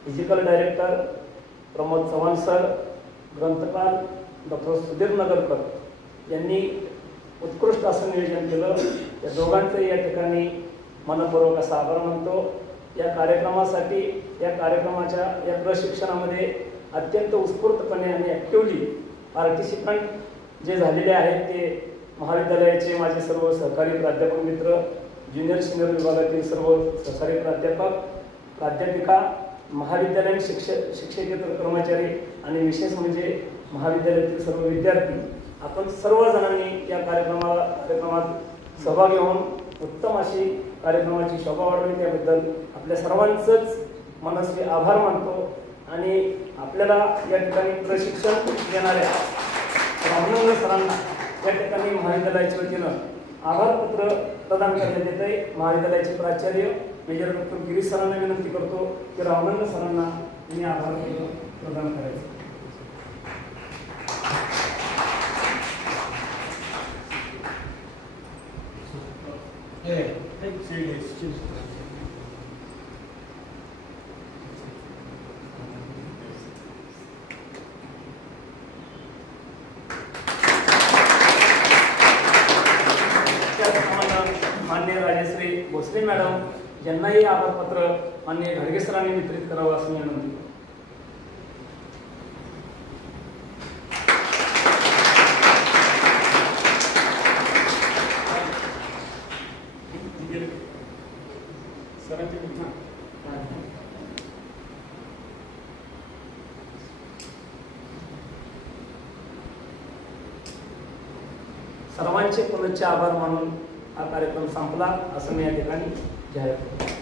physical director Pramod Chavan sir, ग्रंथपाल डॉक्टर सुधीर नगरकर यांनी उत्कृष्ट असं नियोजन केलं. या दोघांचंही या ठिकाणी मनपूर्वक असा आभार मानतो. या कार्यक्रमासाठी, या कार्यक्रमाच्या या प्रशिक्षणामध्ये अत्यंत उत्स्फूर्तपणे आणि ॲक्टिव्हली पार्टिसिपंट जे झालेले आहेत ते महाविद्यालयाचे माझे सर्व सहकारी प्राध्यापक मित्र, ज्युनियर सिनियर विभागातील सर्व सहकारी प्राध्यापक, प्राध्यापिका, महाविद्यालयीन शिक्षकेतर कर्मचारी आणि विशेष म्हणजे महाविद्यालयातील सर्व विद्यार्थी, आपण सर्वजणांनी या कार्यक्रमात सहभागी होऊन उत्तम अशी कार्यक्रमाची शोभा वाढवली. त्याबद्दल आपल्या सर्वांचंच मनस्वी आभार मानतो आणि आपल्याला या ठिकाणी प्रशिक्षण देणाऱ्या रामनंद सरांना या ठिकाणी महाविद्यालयाच्या वतीनं आभारपत्र प्रदान करण्यात येत आहे. महाविद्यालयाचे प्राचार्य मेजर डॉक्टर गिरीश सरांना विनंती करतो की रामनंद सरांना मी आभारपत्र प्रदान करायचं. माननीय राजश्री भोसले मॅडम यांनाही आभारपत्र माननीय घडगे सरांनी वितरित करावं असं मी विनंती करतो. सर्वांचे पुनश्च आभार मानून हा कार्यक्रम संपला असं मी या ठिकाणी जाहीर करतो.